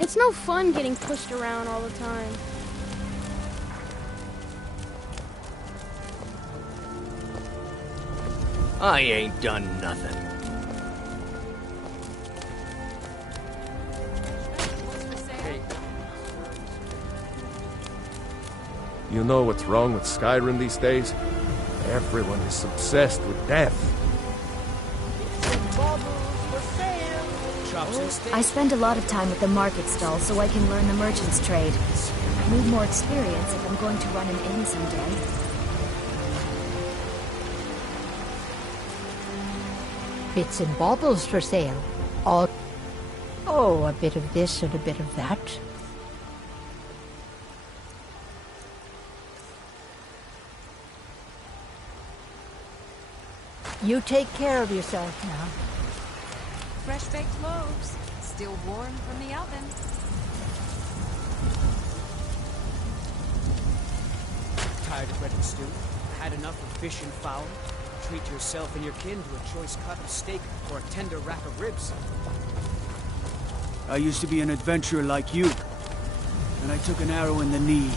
It's no fun getting pushed around all the time. I ain't done nothing. You know what's wrong with Skyrim these days? Everyone is obsessed with death. I spend a lot of time at the market stall so I can learn the merchant's trade. I need more experience if I'm going to run an inn someday. Bits and baubles for sale. All... Oh, a bit of this and a bit of that. You take care of yourself now. Fresh baked loaves, still warm from the oven. Tired of bread and stew? Had enough of fish and fowl? Treat yourself and your kin to a choice cut of steak or a tender rack of ribs. I used to be an adventurer like you, and I took an arrow in the knee.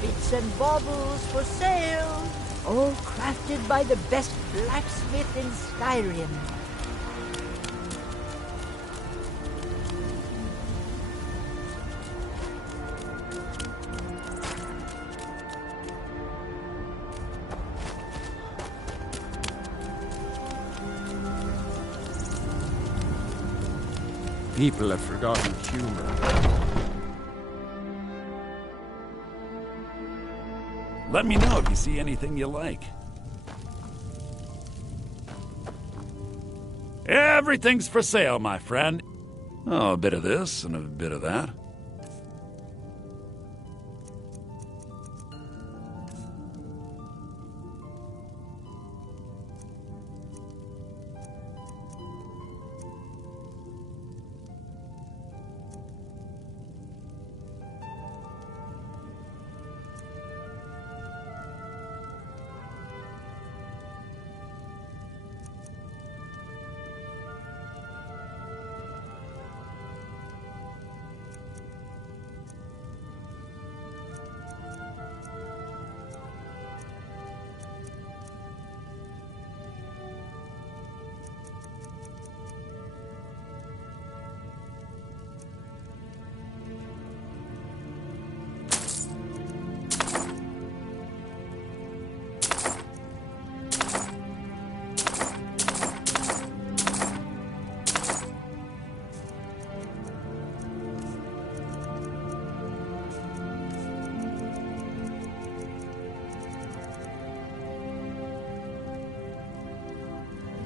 Bits and baubles for sale. All crafted by the best blacksmith in Skyrim. People have forgotten humor. Let me know if you see anything you like. Everything's for sale, my friend. Oh, a bit of this and a bit of that.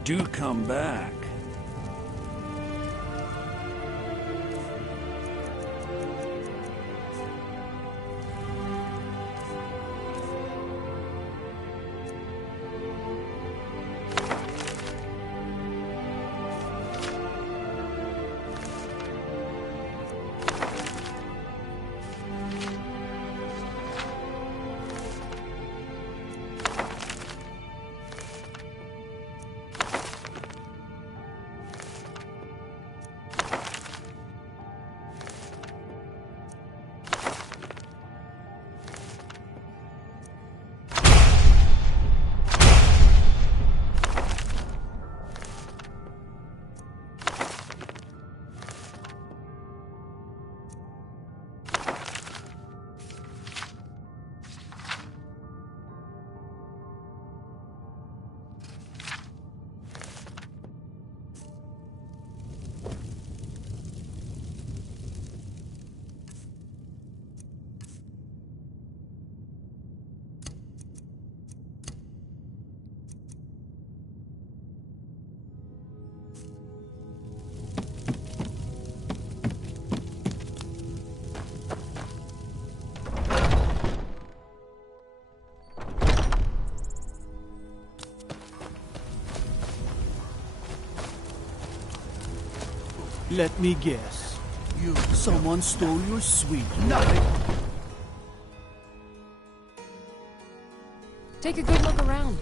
Do come back. Let me guess. Someone stole your sweet. Nothing. Take a good look around.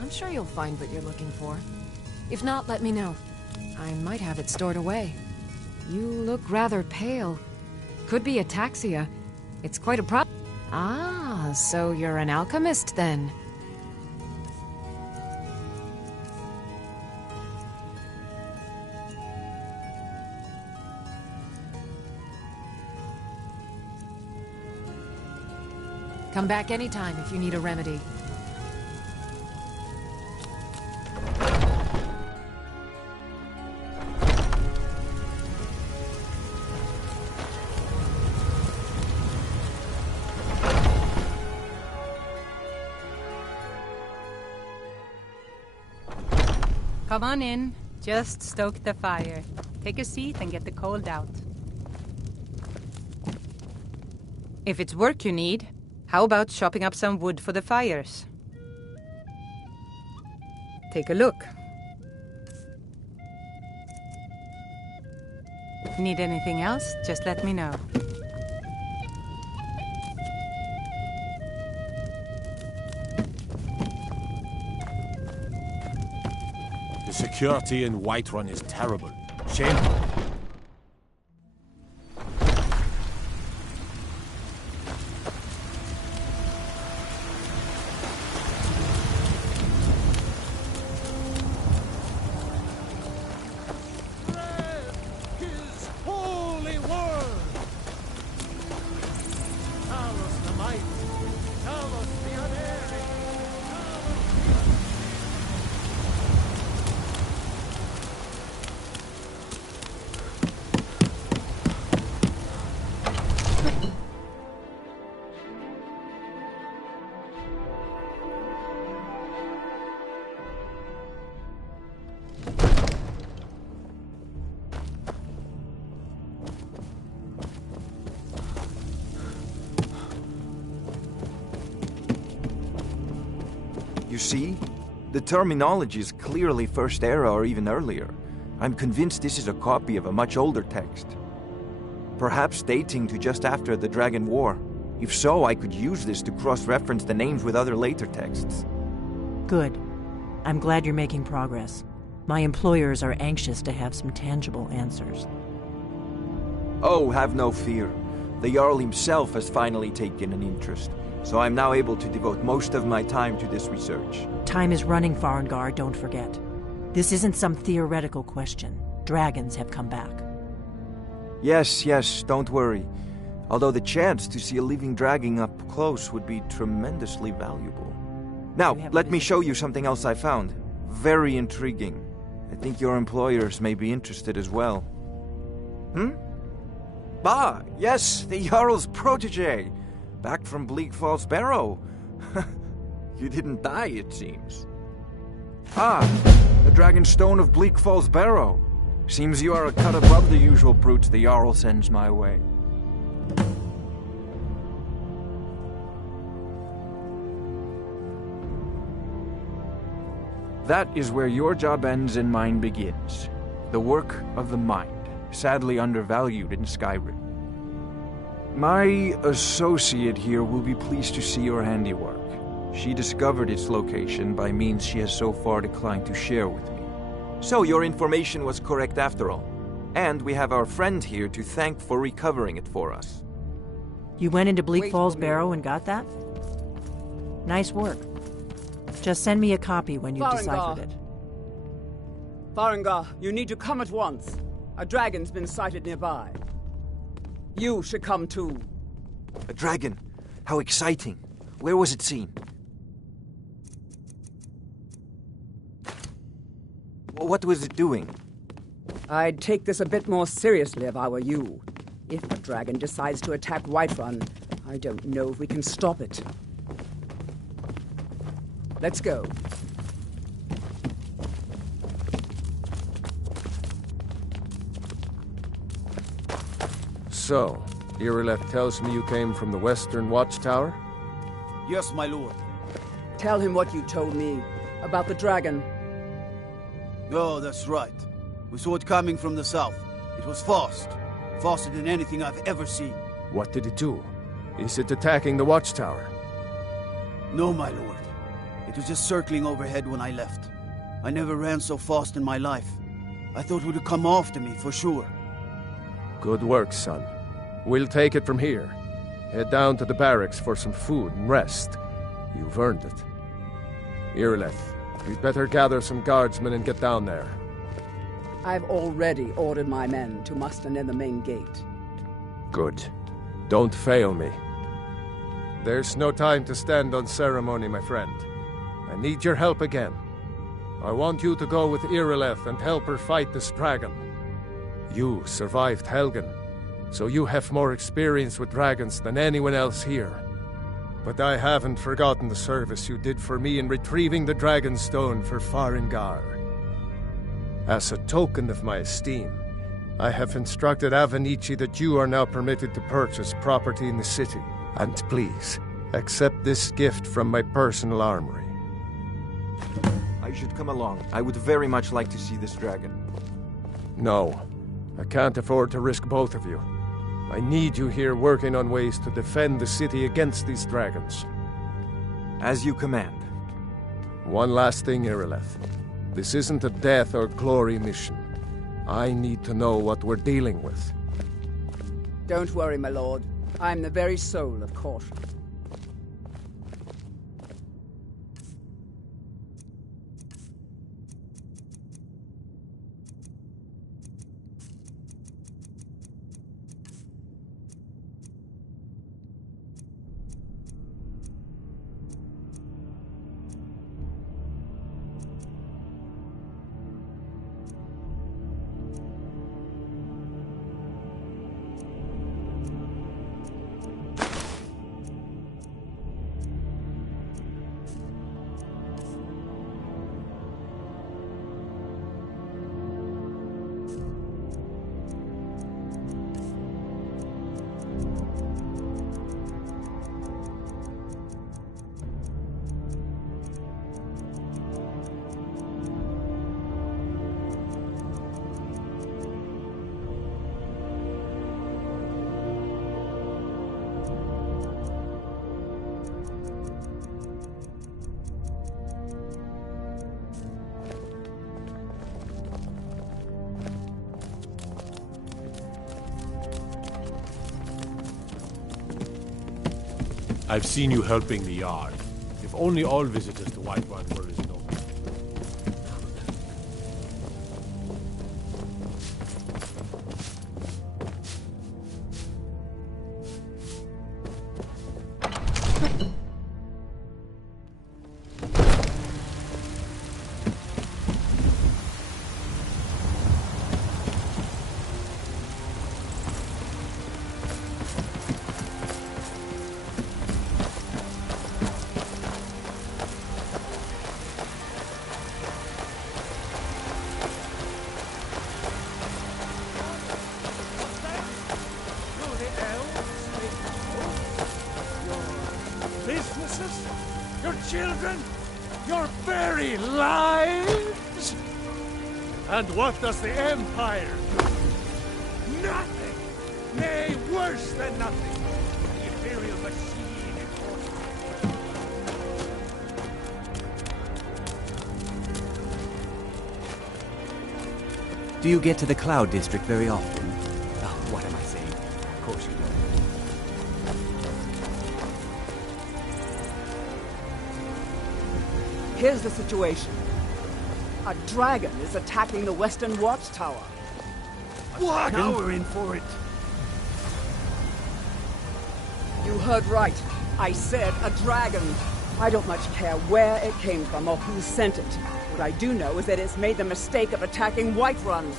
I'm sure you'll find what you're looking for. If not, let me know. I might have it stored away. You look rather pale. Could be ataxia. It's quite a problem. Ah, so you're an alchemist then. Come back anytime if you need a remedy. Come on in. Just stoke the fire. Take a seat and get the cold out. If it's work you need, how about chopping up some wood for the fires? Take a look. Need anything else? Just let me know. The security in Whiterun is terrible. Shameful. You see? The terminology is clearly First Era or even earlier. I'm convinced this is a copy of a much older text. Perhaps dating to just after the Dragon War. If so, I could use this to cross-reference the names with other later texts. Good. I'm glad you're making progress. My employers are anxious to have some tangible answers. Oh, have no fear. The Jarl himself has finally taken an interest, so I'm now able to devote most of my time to this research. Time is running, Farengar, don't forget. This isn't some theoretical question. Dragons have come back. Yes, don't worry. Although the chance to see a living dragon up close would be tremendously valuable. Now, let me show you something else I found. Very intriguing. I think your employers may be interested as well. Ah, yes, the Jarl's protege. Back from Bleak Falls Barrow. You didn't die, it seems. Ah, the Dragonstone of Bleak Falls Barrow. Seems you are a cut above the usual brutes the Jarl sends my way. That is where your job ends and mine begins. The work of the mind, sadly undervalued in Skyrim. My associate here will be pleased to see your handiwork. She discovered its location by means she has so far declined to share with me. So your information was correct after all. And we have our friend here to thank for recovering it for us. You went into Bleak Falls Barrow and got that? Nice work. Just send me a copy when you've deciphered it. Farengar, you need to come at once. A dragon's been sighted nearby. You should come too. A dragon? How exciting. Where was it seen? What was it doing? I'd take this a bit more seriously if I were you. If the dragon decides to attack Whiterun, I don't know if we can stop it. Let's go. So, Irileth tells me you came from the Western Watchtower? Yes, my lord. Tell him what you told me about the dragon. Oh, that's right. We saw it coming from the south. It was fast. Faster than anything I've ever seen. What did it do? Is it attacking the Watchtower? No, my lord. It was just circling overhead when I left. I never ran so fast in my life. I thought would come after me for sure. Good work, son. We'll take it from here. Head down to the barracks for some food and rest. You've earned it. Irileth, we'd better gather some guardsmen and get down there. I've already ordered my men to muster near the main gate. Good. Don't fail me. There's no time to stand on ceremony, my friend. I need your help again. I want you to go with Irileth and help her fight this dragon. You survived Helgen, so you have more experience with dragons than anyone else here. But I haven't forgotten the service you did for me in retrieving the Dragon Stone for Farengar. As a token of my esteem, I have instructed Avenici that you are now permitted to purchase property in the city. And please, accept this gift from my personal armory. I should come along. I would very much like to see this dragon. No, I can't afford to risk both of you. I need you here working on ways to defend the city against these dragons. As you command. One last thing, Irileth. This isn't a death or glory mission. I need to know what we're dealing with. Don't worry, my lord. I'm the very soul of caution. I've seen you helping the Yard. If only all visitors to Whiterun were as noble. Your children? Your very lives? And what does the Empire do? Nothing! Nay, worse than nothing! The Imperial machine enforces. Do you get to the Cloud District very often? Oh, what am I saying? Of course you do. Here's the situation. A dragon is attacking the Western Watchtower. What? Now we're in for it. You heard right. I said a dragon. I don't much care where it came from or who sent it. What I do know is that it's made the mistake of attacking Whiterun.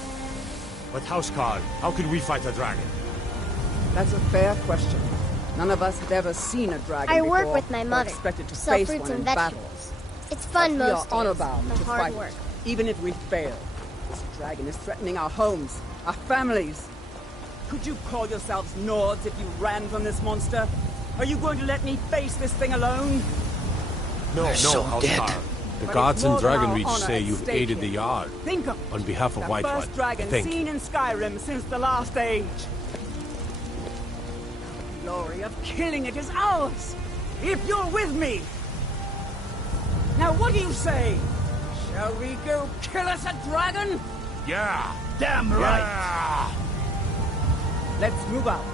But Housecarl, how can we fight a dragon? That's a fair question. None of us have ever seen a dragon I before, work with my mother. expected to Sell face fruits one and in vegetables. battle. It's fun But most we are honor days. bound The to hard fight, work. even if we fail. This dragon is threatening our homes, our families. Could you call yourselves Nords if you ran from this monster? Are you going to let me face this thing alone? No, Housecarl. The But gods it's more in than our Dragonreach honor say at you've stake aided the here. Yard. Think of On behalf of the Whiterun. first dragon Thank seen you. in Skyrim since the last age. The glory of killing it is ours, if you're with me. Now what do you say? Shall we go kill us a dragon? Yeah! Damn right! Yeah! Let's move out.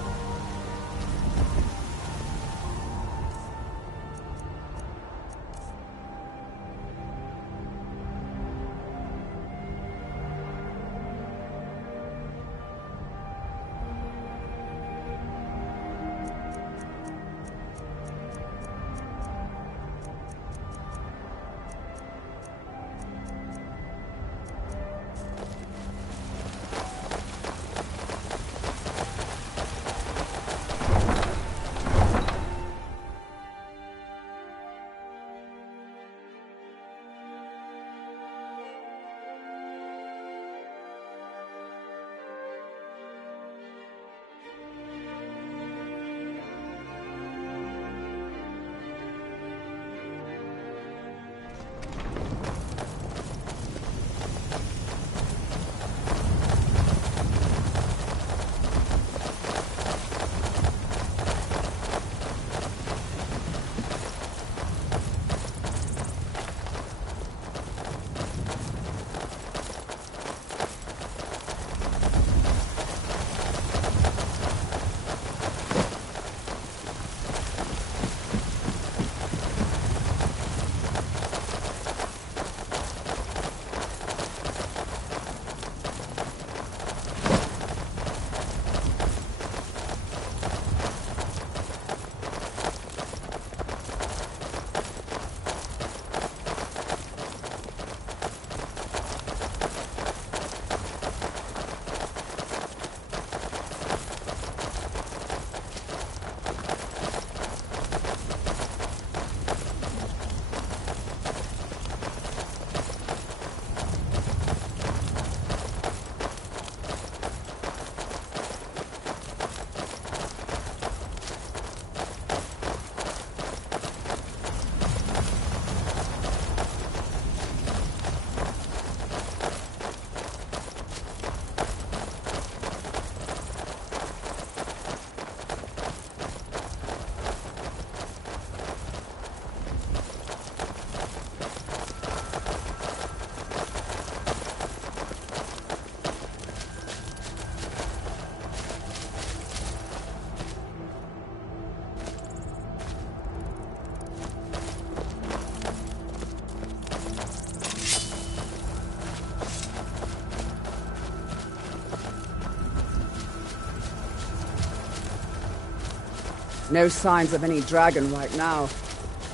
No signs of any dragon right now,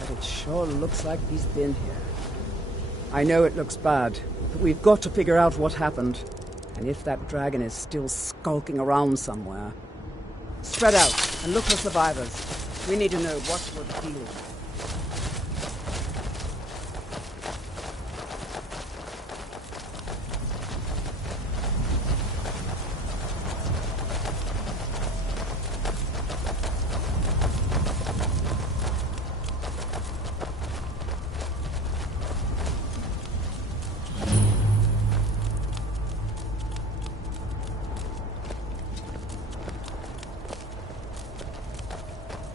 but it sure looks like he's been here. I know it looks bad, but we've got to figure out what happened, and if that dragon is still skulking around somewhere. Spread out and look for survivors. We need to know what we're dealing with.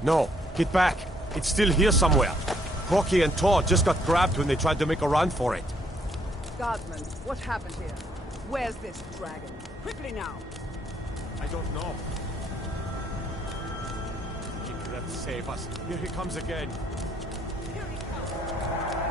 No, get back. It's still here somewhere. Rocky and Tor just got grabbed when they tried to make a run for it. Guardsman, what happened here? Where's this dragon? Quickly now! I don't know. Let's save us. Here he comes again. Here he comes!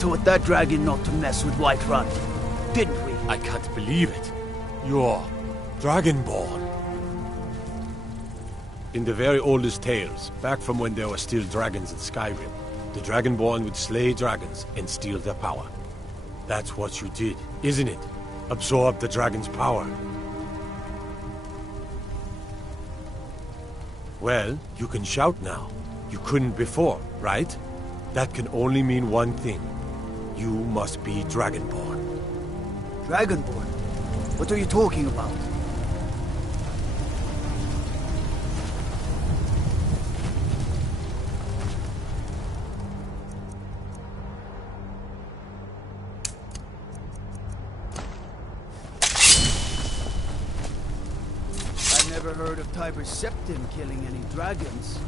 taught that dragon not to mess with Whiterun, didn't we? I can't believe it. You're Dragonborn. In the very oldest tales, back from when there were still dragons in Skyrim, the Dragonborn would slay dragons and steal their power. That's what you did, isn't it? Absorb the dragon's power. Well, you can shout now. You couldn't before, right? That can only mean one thing. You must be Dragonborn. Dragonborn? What are you talking about? I've never heard of Tiber Septim killing any dragons.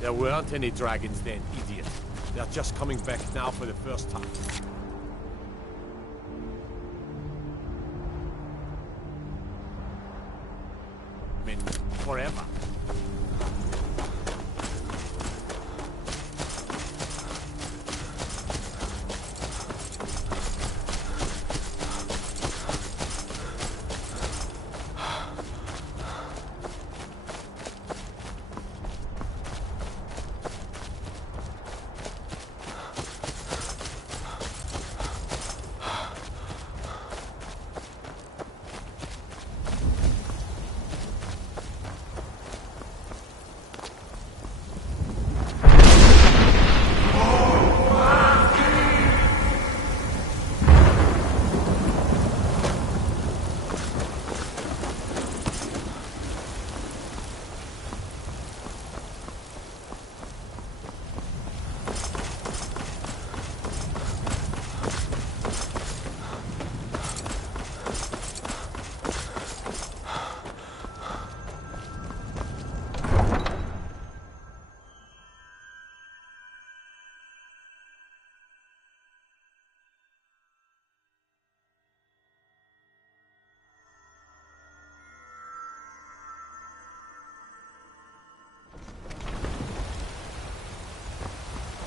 There weren't any dragons then, idiot. They're just coming back now for the first time. Been forever.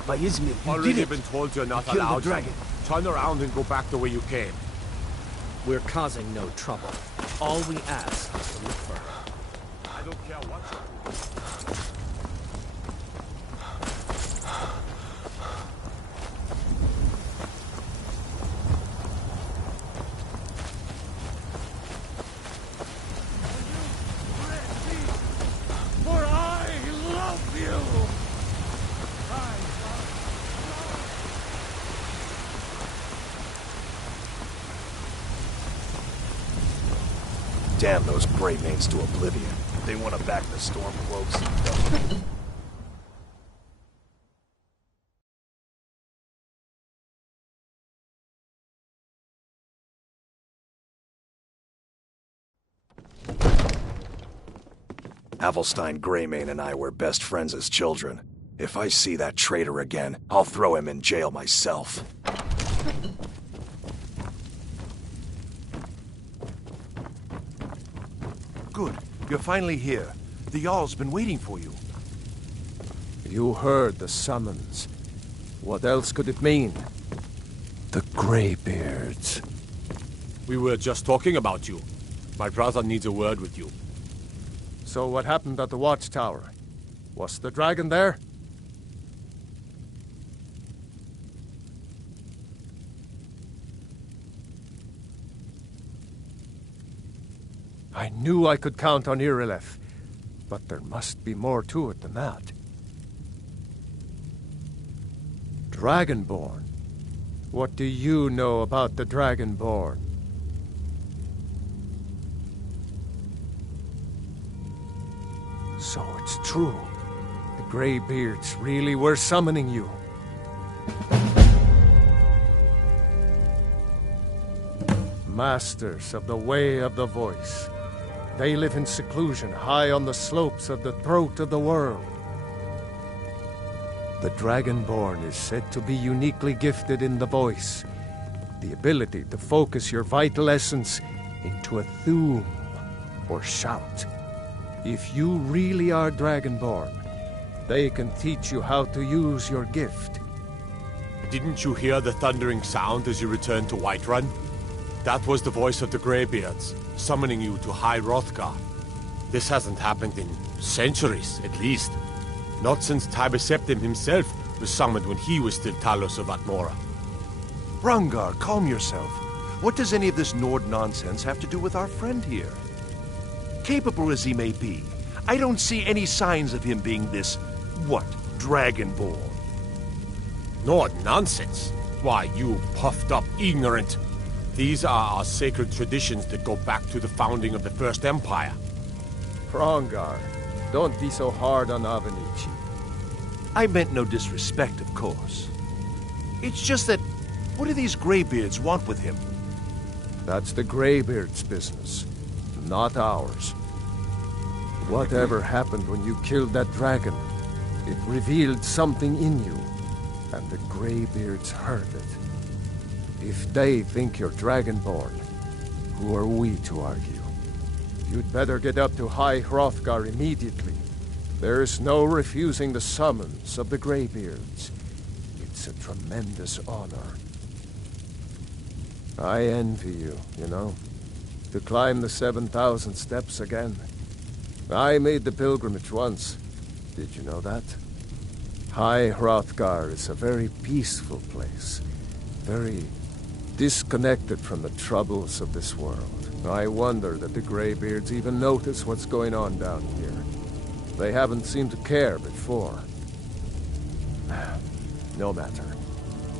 By Izmir, you Already did it. been told you're not You killed the allowed. dragon. Turn around and go back the way you came. We're causing no trouble. All we ask is to look for her. I don't care what you do. For I love you! Damn those Greymanes to oblivion. They want to back the Stormcloaks. Avelstein Greymane and I were best friends as children. If I see that traitor again, I'll throw him in jail myself. Good. You're finally here. The Jarl's been waiting for you. You heard the summons. What else could it mean? The Greybeards. We were just talking about you. My brother needs a word with you. So what happened at the watchtower? Was the dragon there? I knew I could count on Irileth, but there must be more to it than that. Dragonborn? What do you know about the Dragonborn? So it's true. The Greybeards really were summoning you. Masters of the Way of the Voice. They live in seclusion high on the slopes of the throat of the world. The Dragonborn is said to be uniquely gifted in the voice, the ability to focus your vital essence into a thum, or shout. If you really are Dragonborn, they can teach you how to use your gift. Didn't you hear the thundering sound as you returned to Whiterun? That was the voice of the Greybeards, summoning you to High Hrothgar. This hasn't happened in centuries, at least. Not since Tiber Septim himself was summoned when he was still Talos of Atmora. Hrongar, calm yourself. What does any of this Nord nonsense have to do with our friend here? Capable as he may be, I don't see any signs of him being this, what, Dragonborn? Nord nonsense? Why, you puffed up ignorant. These are our sacred traditions that go back to the founding of the First Empire. Hrongar, don't be so hard on Avenici. I meant no disrespect, of course. It's just that, what do these Greybeards want with him? That's the Greybeards' business, not ours. Whatever happened when you killed that dragon, it revealed something in you, and the Greybeards heard it. If they think you're Dragonborn, who are we to argue? You'd better get up to High Hrothgar immediately. There's no refusing the summons of the Greybeards. It's a tremendous honor. I envy you, you know, to climb the 7,000 steps again. I made the pilgrimage once. Did you know that? High Hrothgar is a very peaceful place. Very disconnected from the troubles of this world. I wonder that the Greybeards even notice what's going on down here. They haven't seemed to care before. No matter.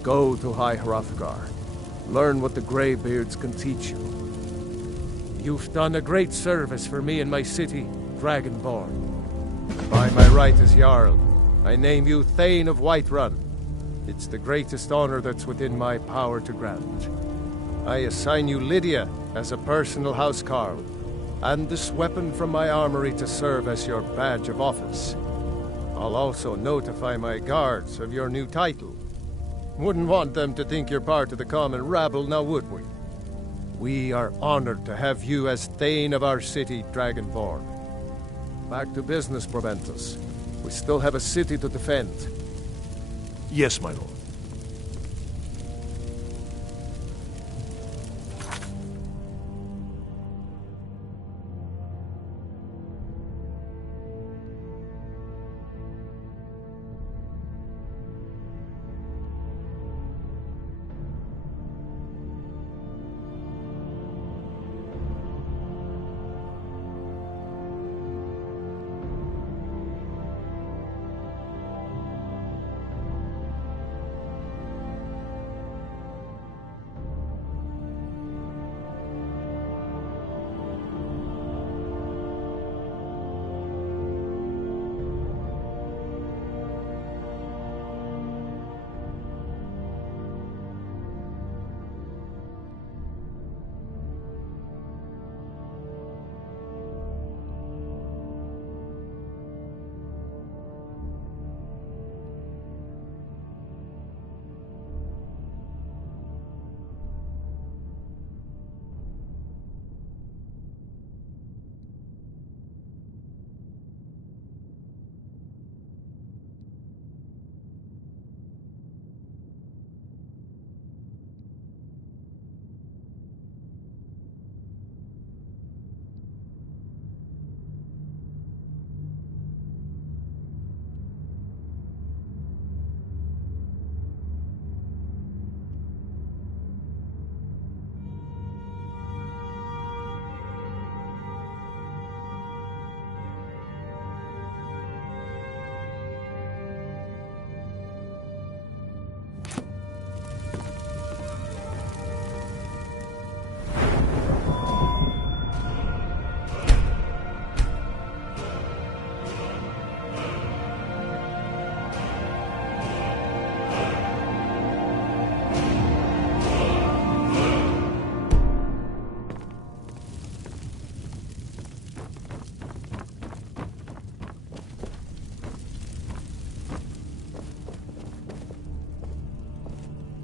Go to High Hrothgar. Learn what the Greybeards can teach you. You've done a great service for me and my city, Dragonborn. By my right as Jarl, I name you Thane of Whiterun. It's the greatest honor that's within my power to grant. I assign you Lydia as a personal housecarl, and this weapon from my armory to serve as your badge of office. I'll also notify my guards of your new title. Wouldn't want them to think you're part of the common rabble, now would we? We are honored to have you as Thane of our city, Dragonborn. Back to business, Proventus. We still have a city to defend. Yes, my lord.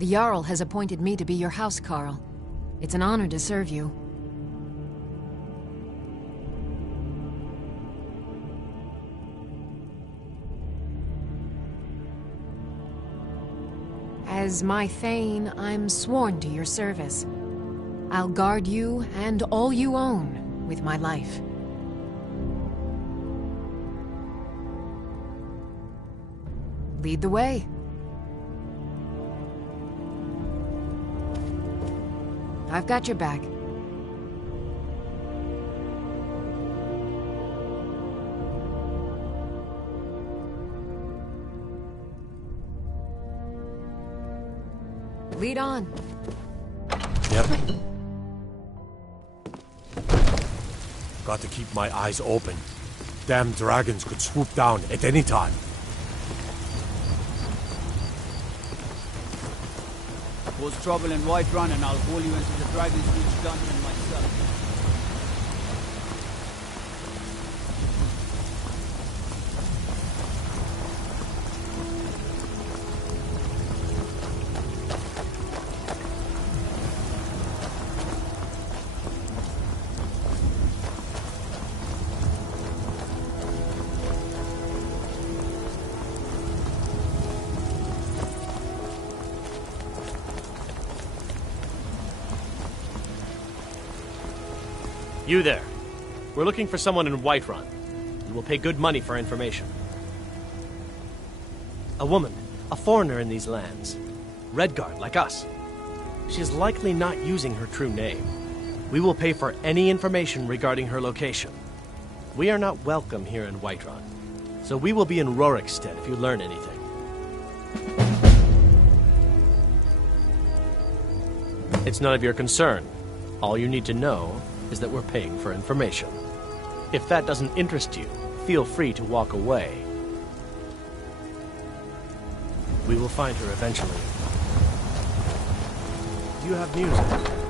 The Jarl has appointed me to be your housecarl. It's an honor to serve you. As my Thane, I'm sworn to your service. I'll guard you and all you own with my life. Lead the way. I've got your back. Lead on. Yep. Got to keep my eyes open. Damn dragons could swoop down at any time. Cause trouble in Whiterun and I'll haul you into the Dragon's Reach dungeon myself. You there. We're looking for someone in Whiterun. We will pay good money for information. A woman, a foreigner in these lands. Redguard, like us. She is likely not using her true name. We will pay for any information regarding her location. We are not welcome here in Whiterun, so we will be in Rorikstead if you learn anything. It's none of your concern. All you need to know is that we're paying for information. If that doesn't interest you, feel free to walk away. We will find her eventually. Do you have news of her?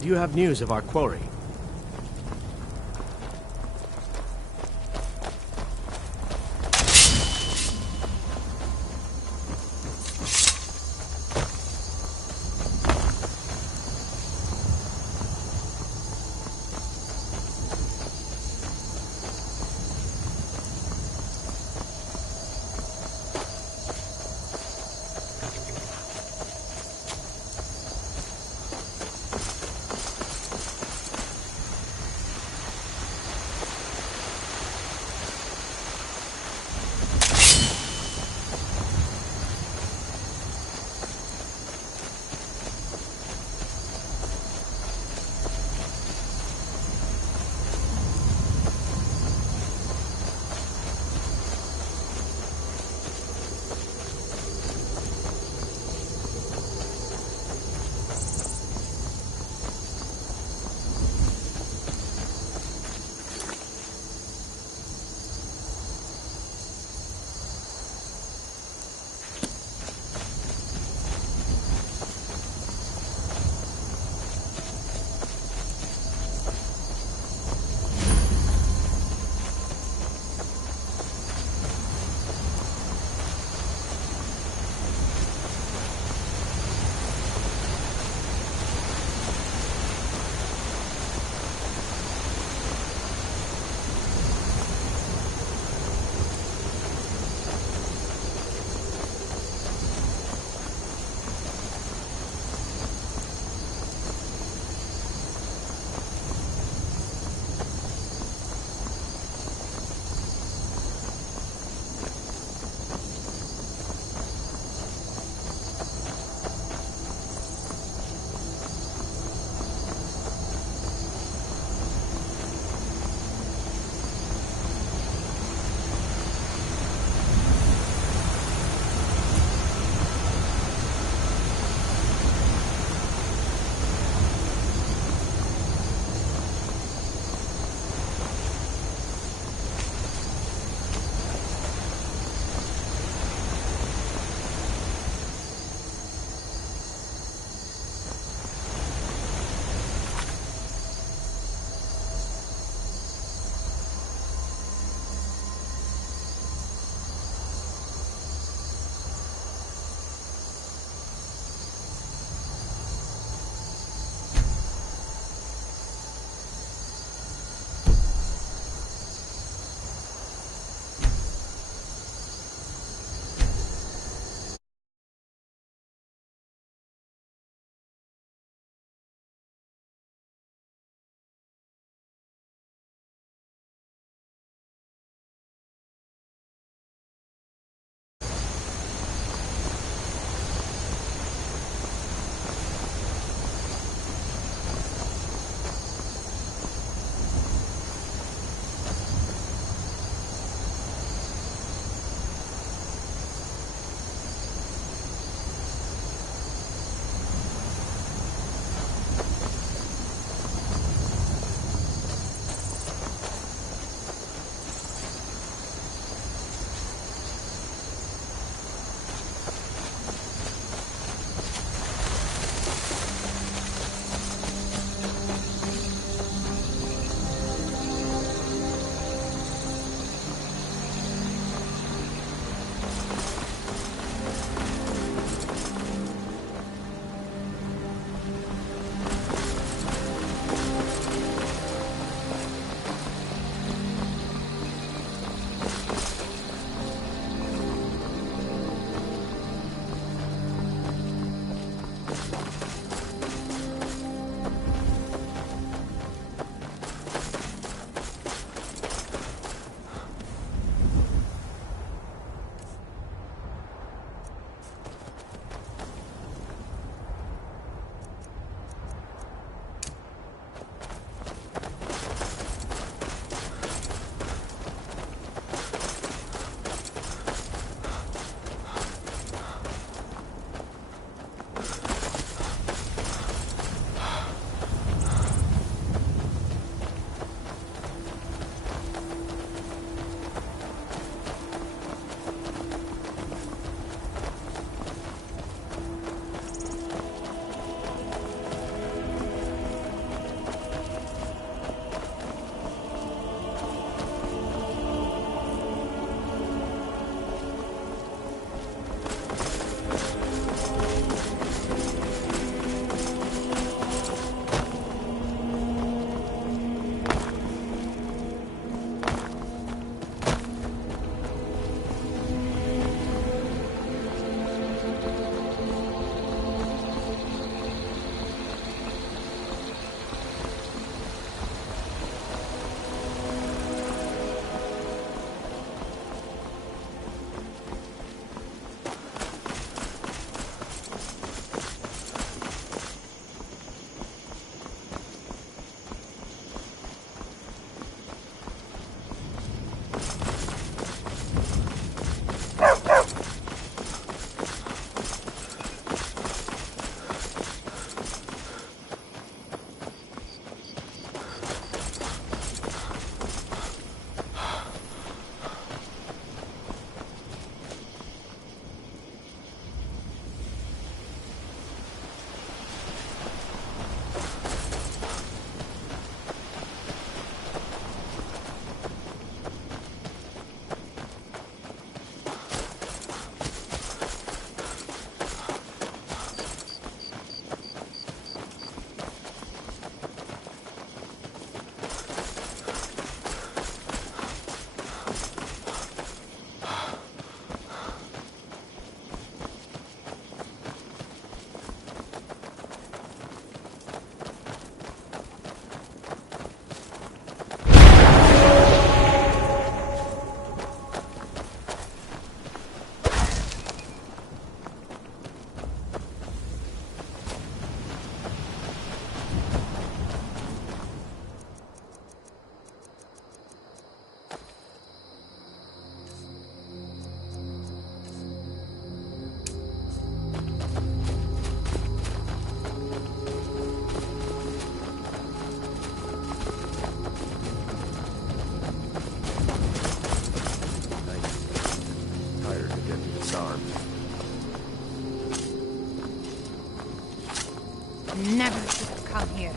Do you have news of our quarry? Never should have come here.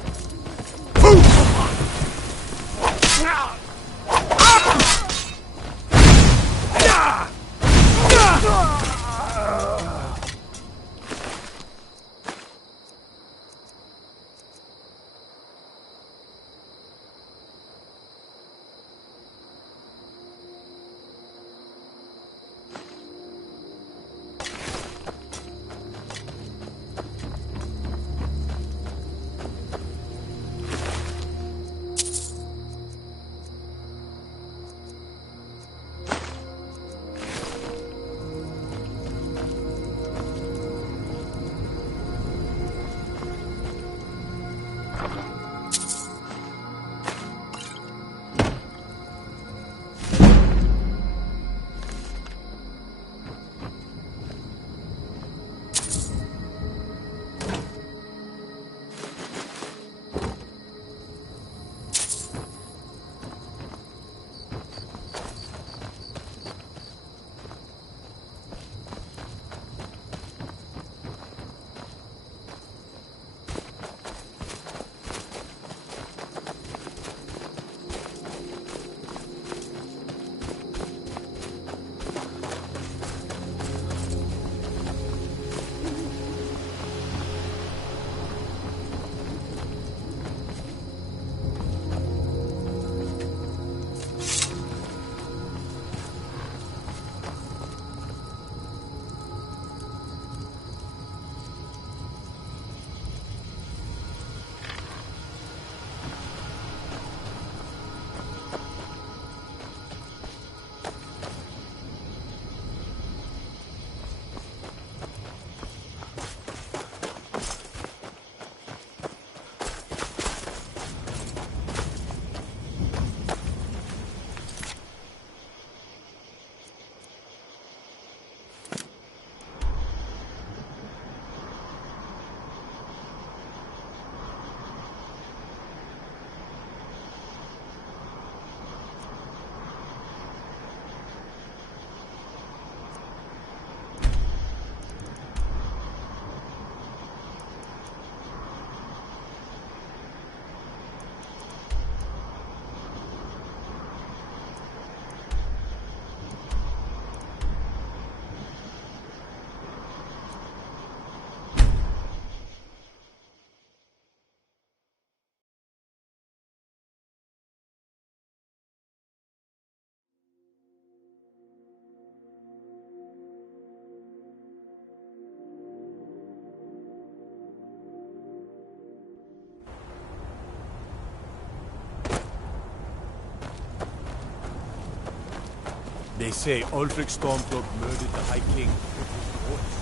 They say Ulfric Stormcloak murdered the High King with his voice.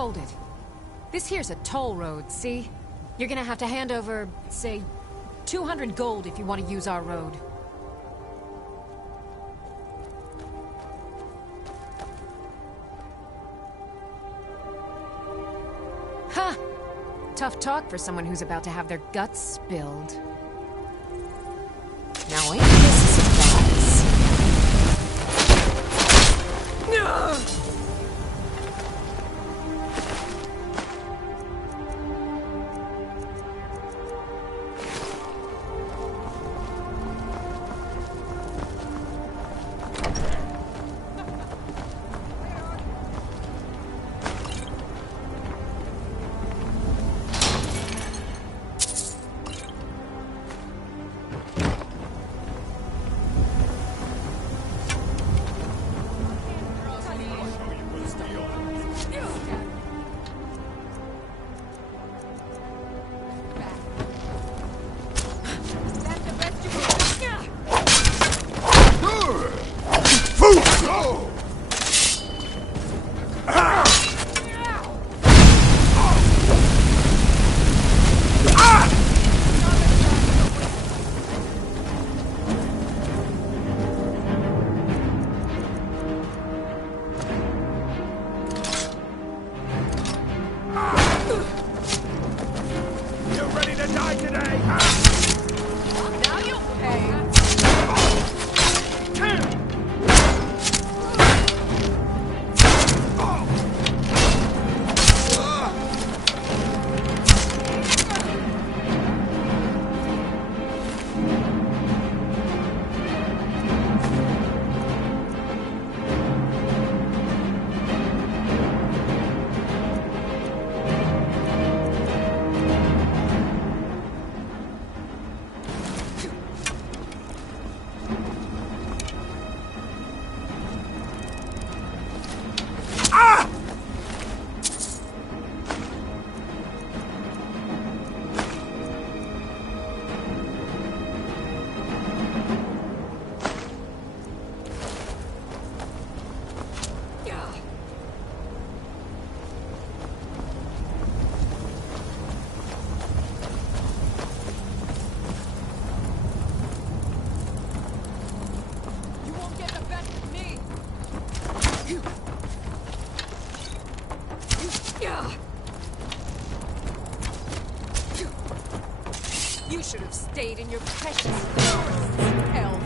Hold it. This here's a toll road, see? You're gonna have to hand over, say, 200 gold if you want to use our road. Ha! Tough talk for someone who's about to have their guts spilled. Now ain't this a surprise? You should have stayed in your precious forests, elf.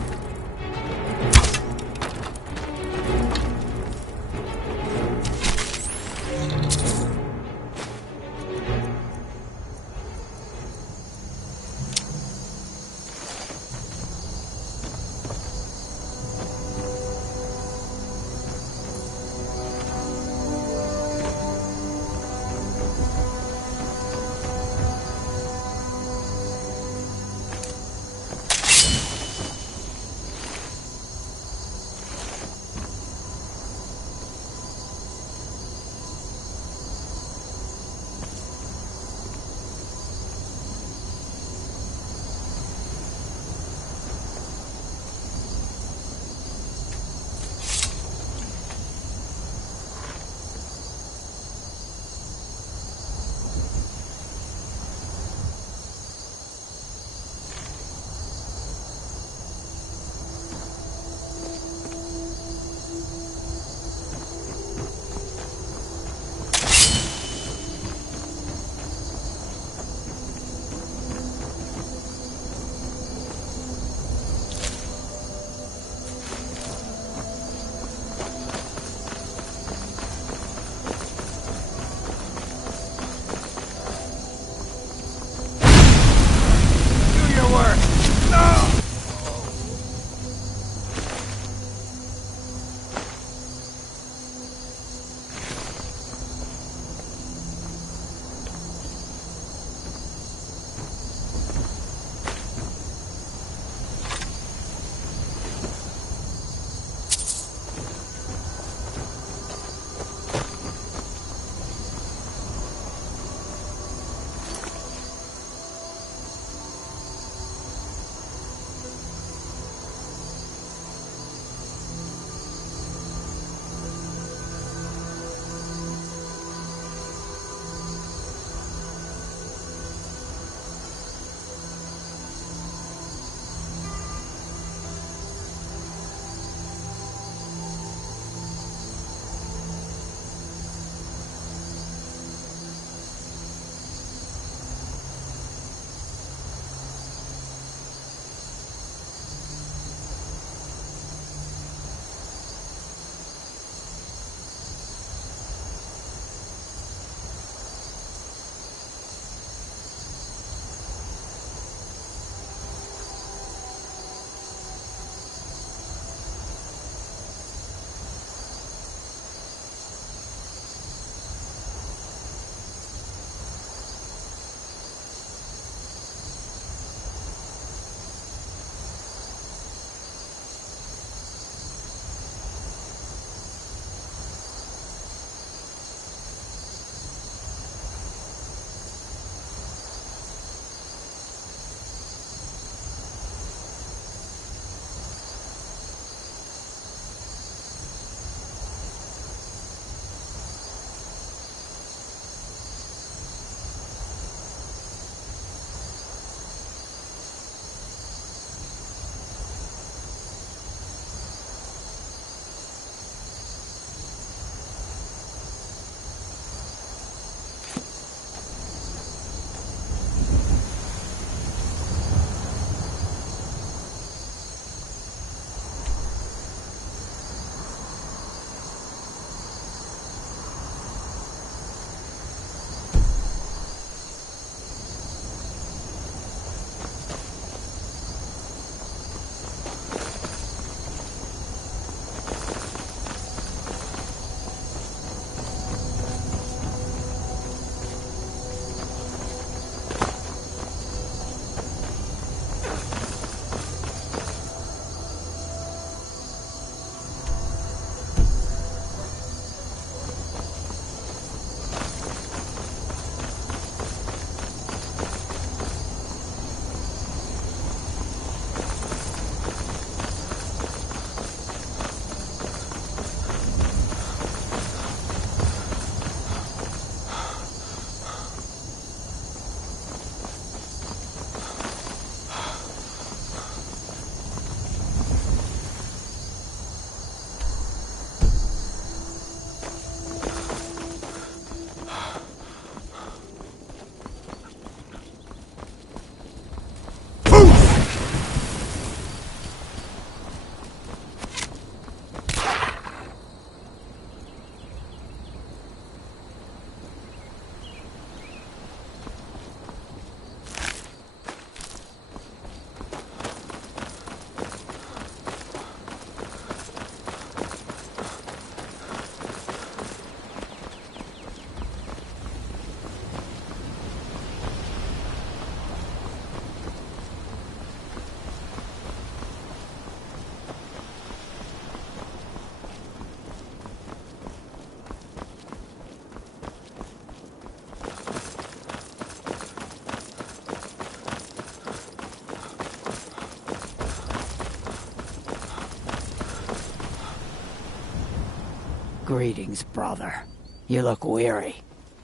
Greetings, brother. You look weary.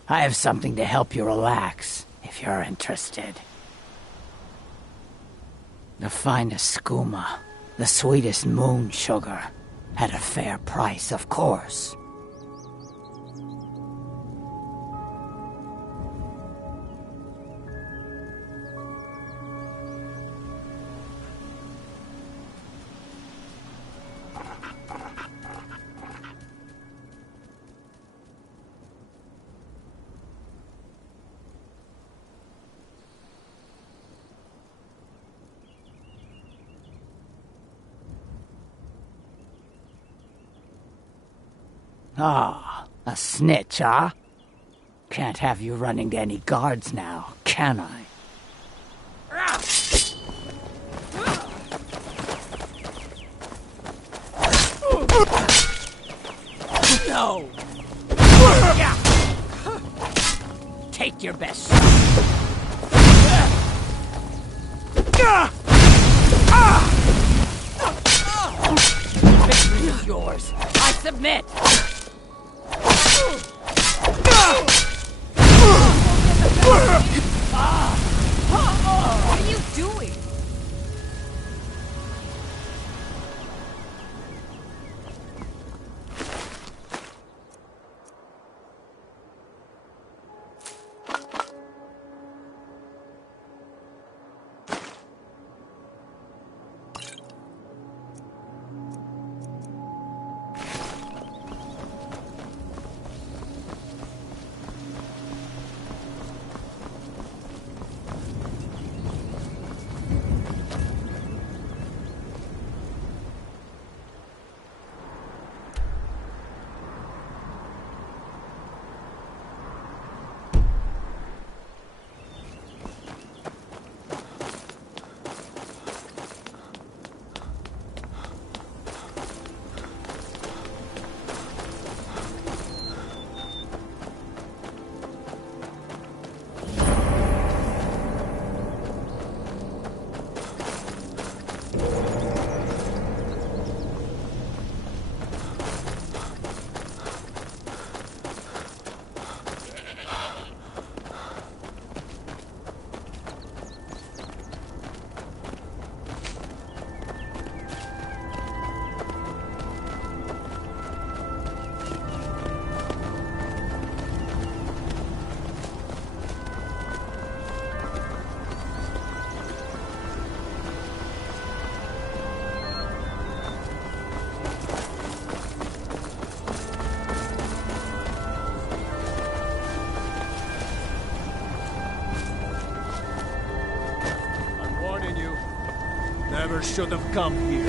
I have something to help you relax, if you're interested. The finest skooma, the sweetest moon sugar, at a fair price, of course. Ah, a snitch, huh? Can't have you running to any guards now, can I? No! Take your best Victory is yours. I submit! What are you doing? Never should have come here.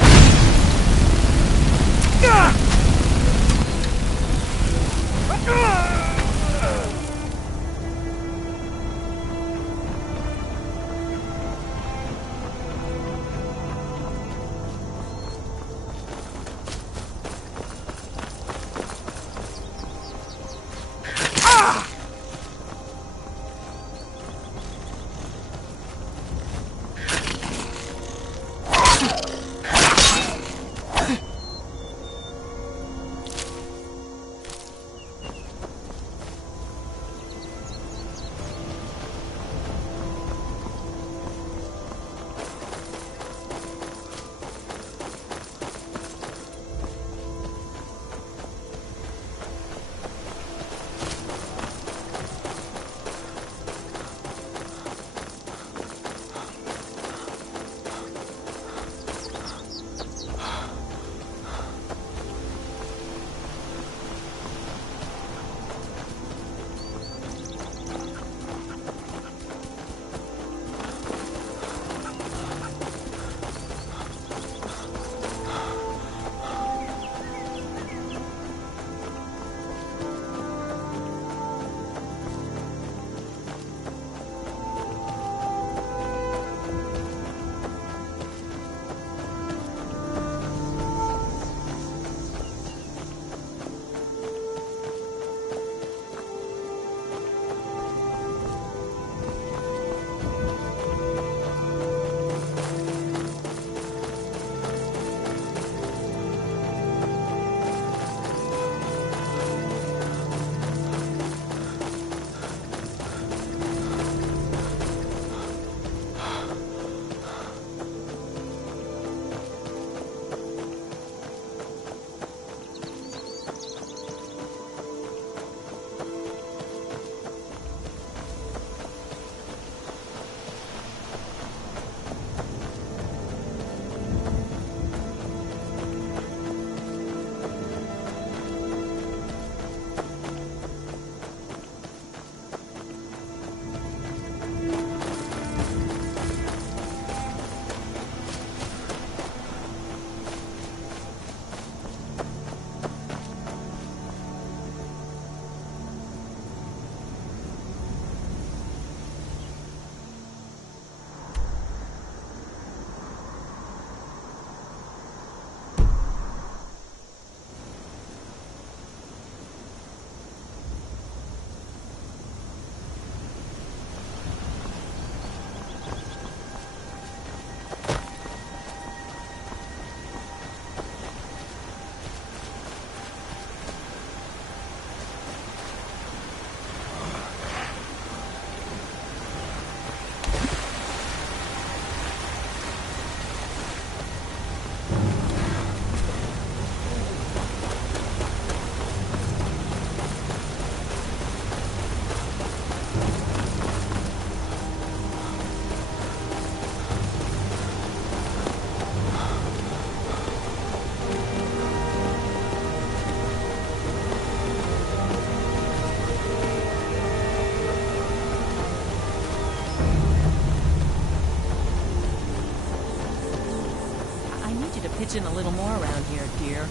pitch in a little more around here, dear.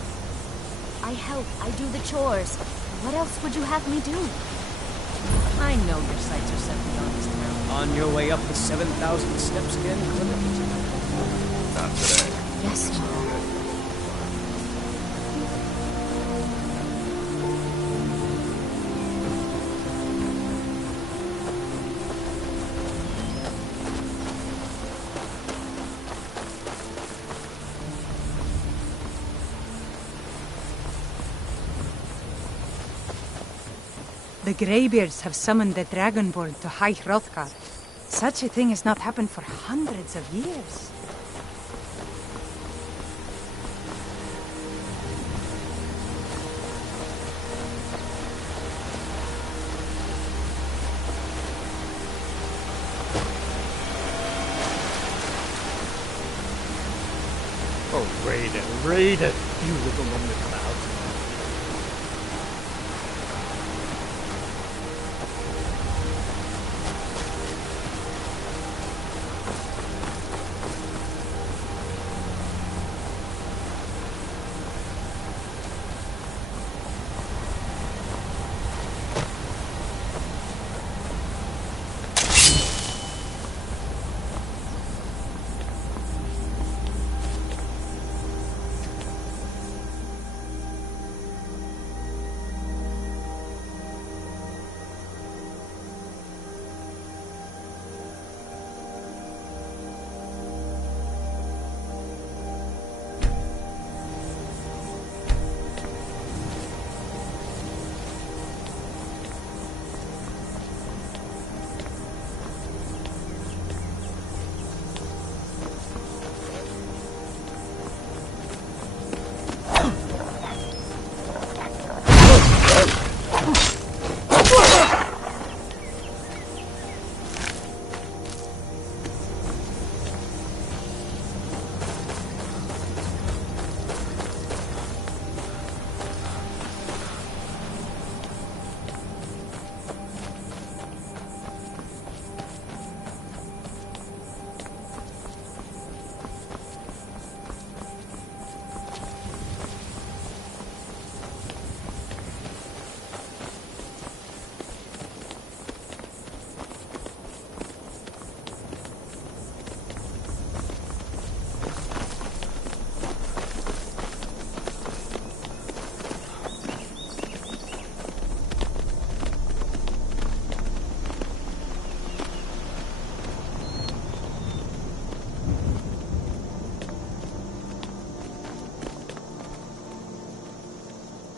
I help. I do the chores. What else would you have me do? I know your sights are set beyond this town. On your way up the 7,000 steps again, Clement? Not today. Yes, Mom. The Greybeards have summoned the Dragonborn to High Hrothgar. Such a thing has not happened for hundreds of years. Oh, Raiden, you live among the clouds.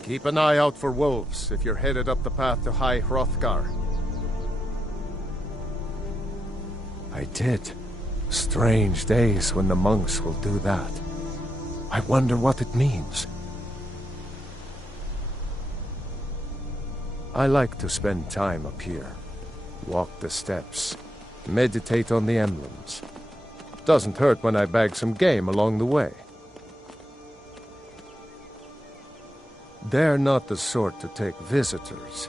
Keep an eye out for wolves if you're headed up the path to High Hrothgar. I did. Strange days when the monks will do that. I wonder what it means. I like to spend time up here. Walk the steps. Meditate on the emblems. Doesn't hurt when I bag some game along the way. They're not the sort to take visitors.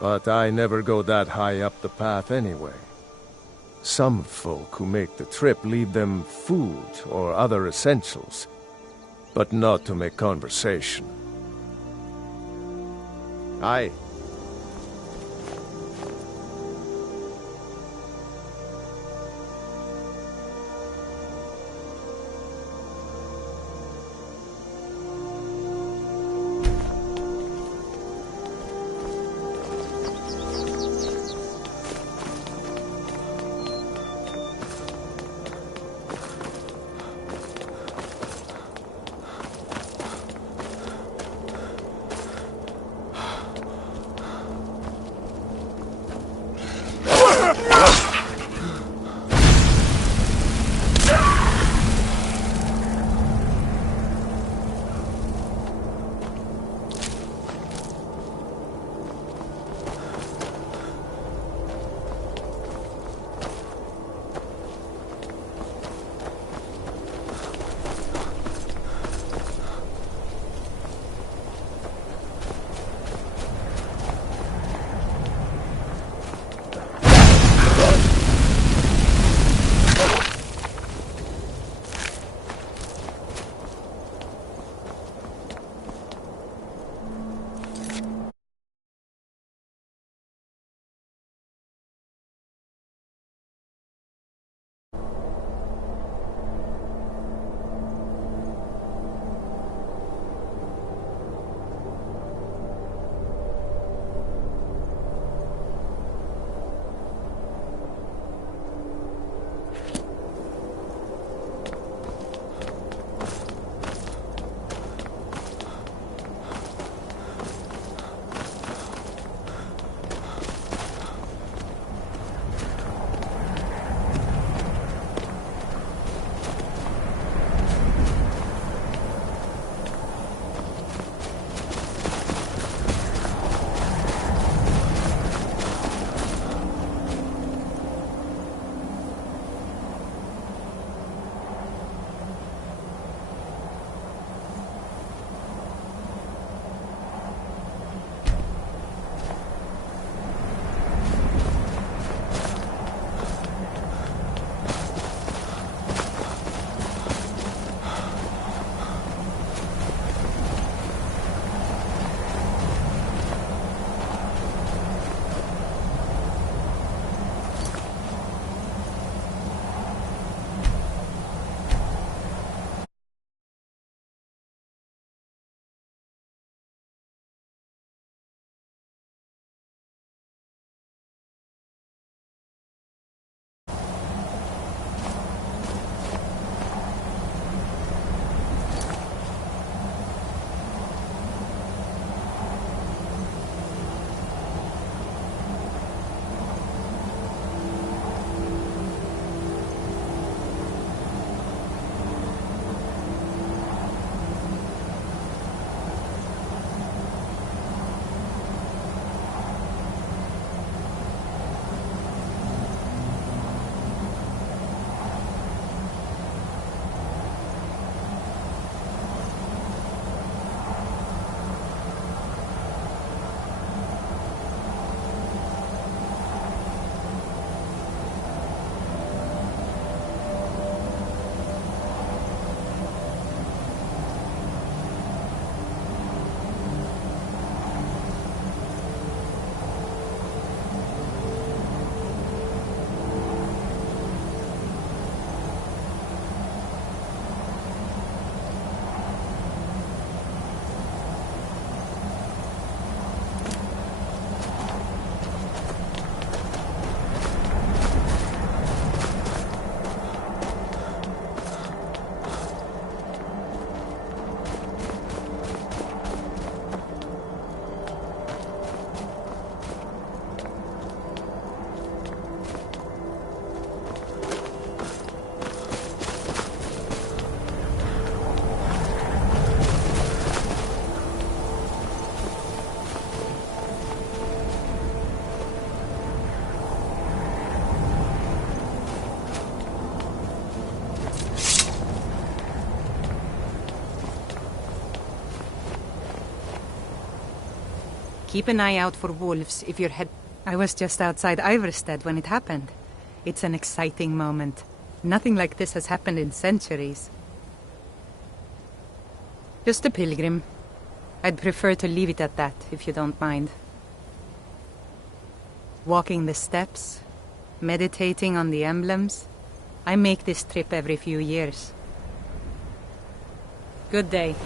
But I never go that high up the path anyway. Some folk who make the trip leave them food or other essentials, but not to make conversation. Aye. Keep an eye out for wolves if you're head... I was just outside Iverstead when it happened. It's an exciting moment. Nothing like this has happened in centuries. Just a pilgrim. I'd prefer to leave it at that, if you don't mind. Walking the steps, meditating on the emblems. I make this trip every few years. Good day.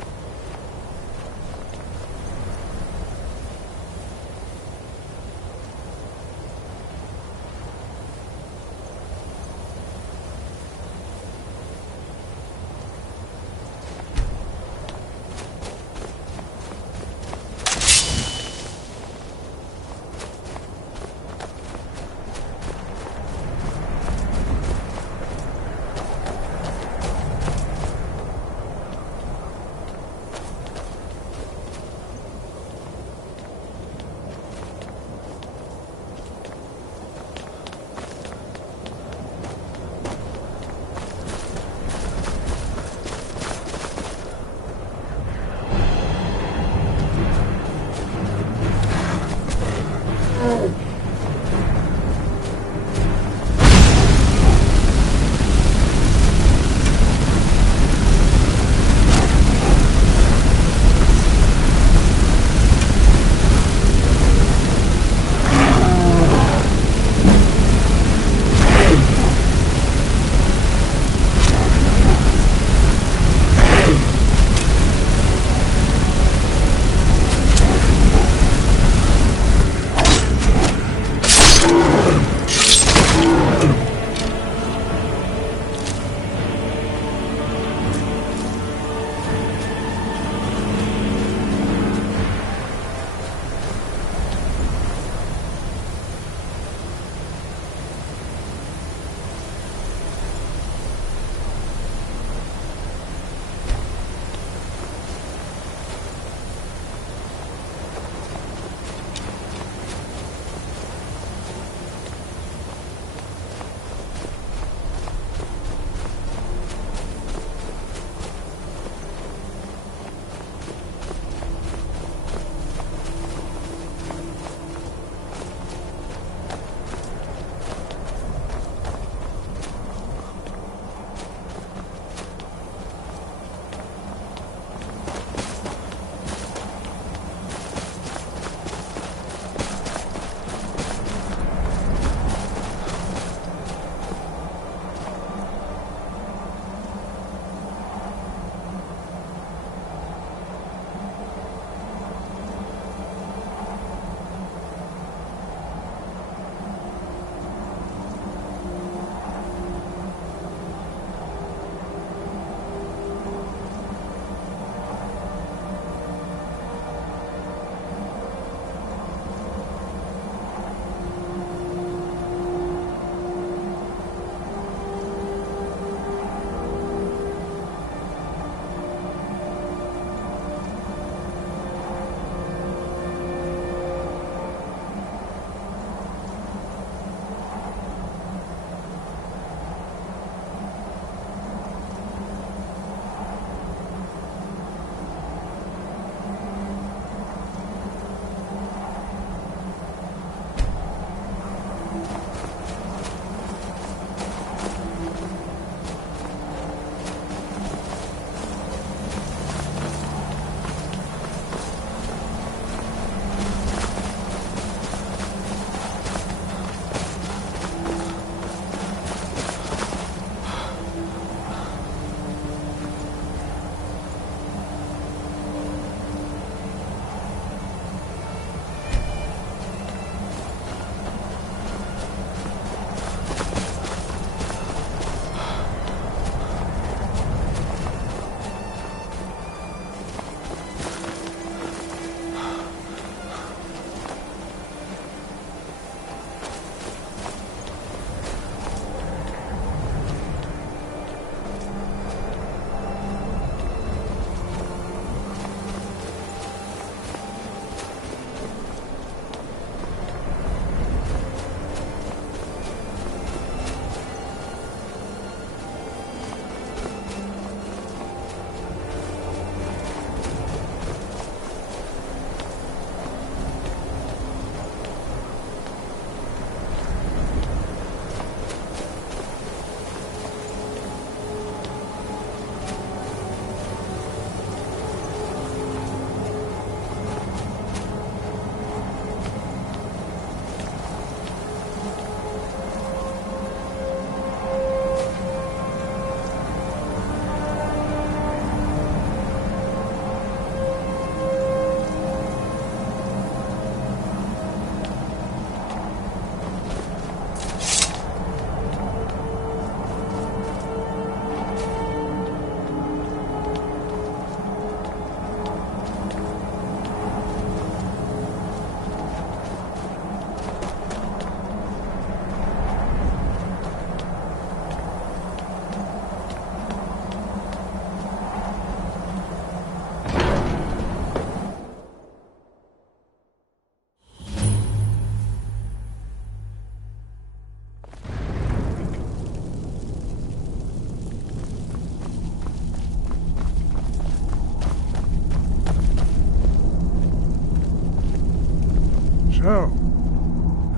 So,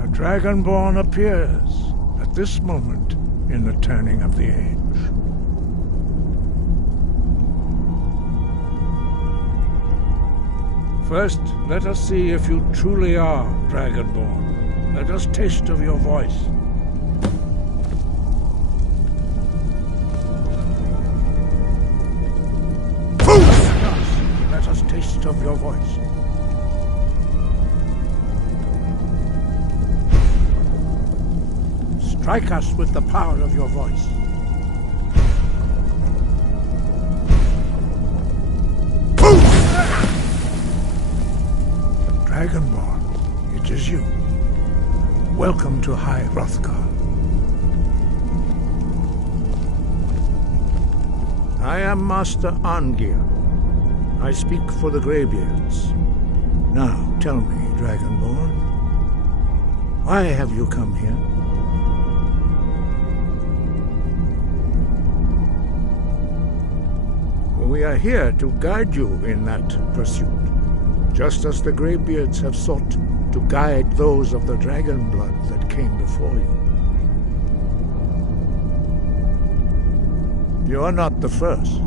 a Dragonborn appears at this moment in the turning of the age. First, let us see if you truly are Dragonborn. Let us taste of your voice. Let us taste of your voice. Strike us with the power of your voice. Dragonborn, it is you. Welcome to High Hrothgar. I am Master Arngir. I speak for the Greybeards. Now, tell me, Dragonborn, why have you come here? We are here to guide you in that pursuit, just as the Greybeards have sought to guide those of the dragon blood that came before you. You are not the first.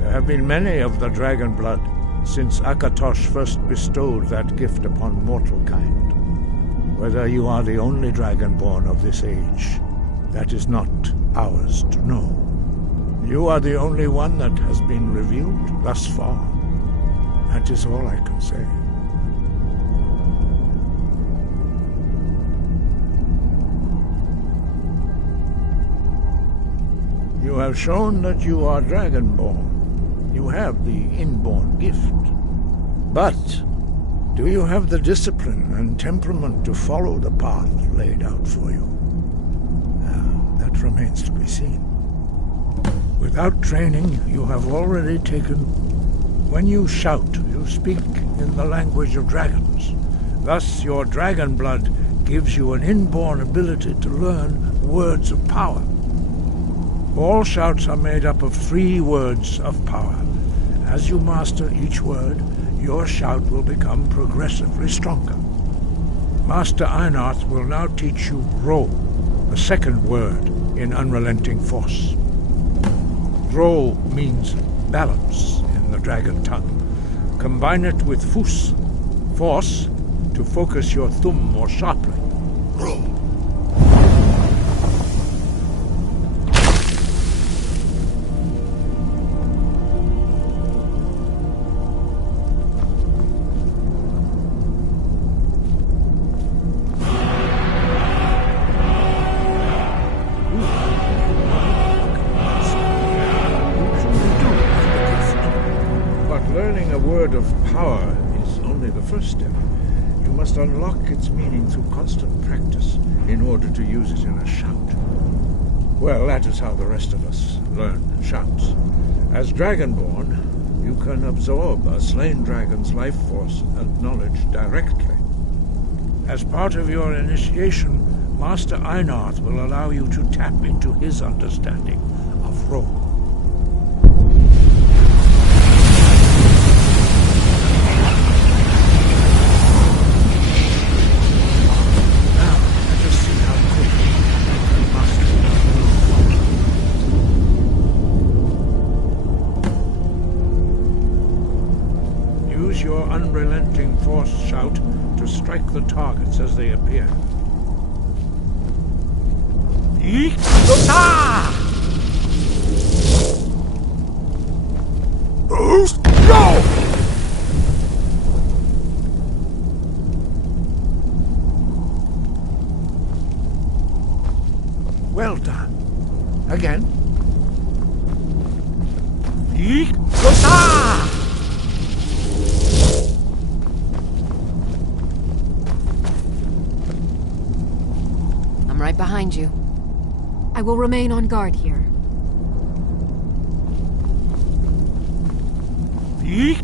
There have been many of the dragon blood since Akatosh first bestowed that gift upon mortal kind. Whether you are the only dragonborn of this age, that is not ours to know. You are the only one that has been revealed thus far. That is all I can say. You have shown that you are Dragonborn. You have the inborn gift. But do you have the discipline and temperament to follow the path laid out for you? That remains to be seen. Without training, you have already taken... When you shout, you speak in the language of dragons. Thus, your dragon blood gives you an inborn ability to learn words of power. All shouts are made up of 3 words of power. As you master each word, your shout will become progressively stronger. Master Einarth will now teach you Ro, the second word in Unrelenting Force. Ro means balance in the dragon tongue. Combine it with Fus, force, to focus your thumb more sharply. Ro. Unlock its meaning through constant practice in order to use it in a shout. Well, that is how the rest of us learn shouts. As Dragonborn, you can absorb a slain dragon's life force and knowledge directly. As part of your initiation, Master Einarth will allow you to tap into his understanding of Ro. Your unrelenting force shout to strike the targets as they appear. Go! Well done. Again. Right behind you. I will remain on guard here. You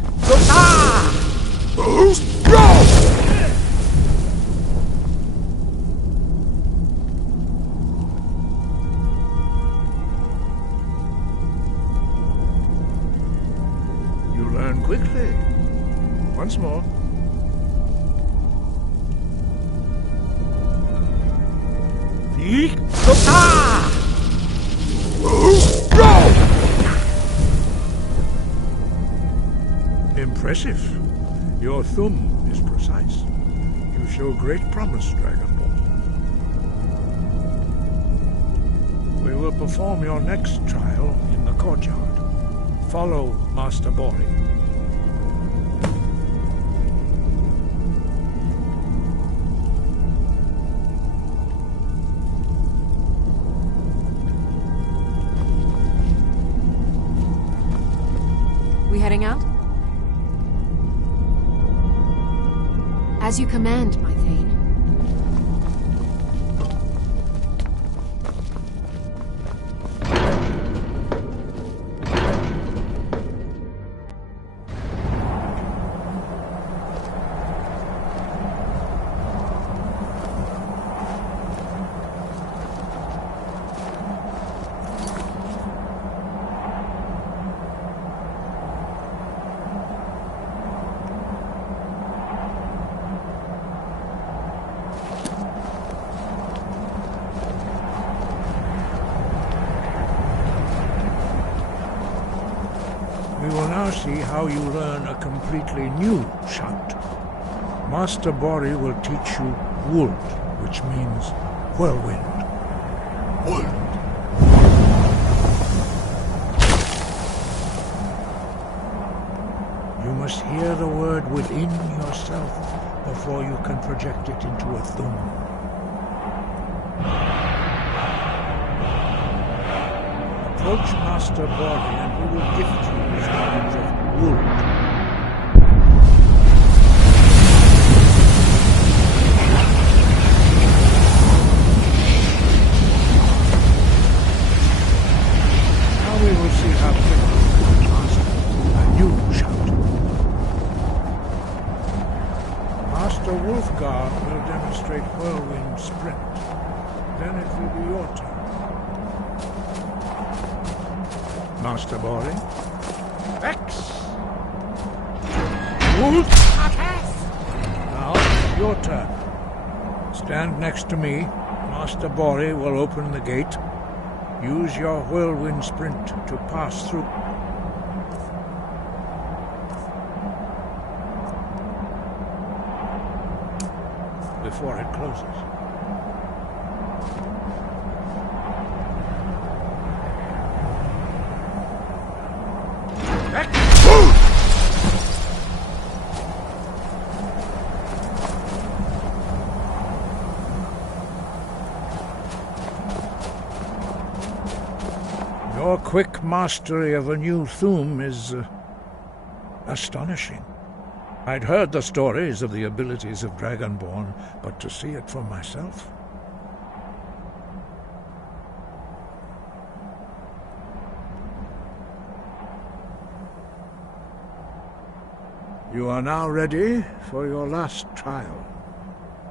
learn quickly. Once more. Impressive. Your thumb is precise. You show great promise, Dragonborn. We will perform your next trial in the courtyard. Follow Master Bori. We heading out? As you command, my Thane. We will now see how you learn a completely new shout. Master Bori will teach you Wold, which means whirlwind. Wold. You must hear the word within yourself before you can project it into a thum. Approach Master Bori and he will gift you his knowledge of Wold. Now we will see how quickly you can master a new shout. Master Wolfgar will demonstrate Whirlwind Sprint. Then it will be your turn. Master Bori. X! Wolf! Now, your turn. Stand next to me. Master Bori will open the gate. Use your whirlwind sprint to pass through. Before it closes. Your quick mastery of a new thum is astonishing. I'd heard the stories of the abilities of Dragonborn, but to see it for myself... You are now ready for your last trial.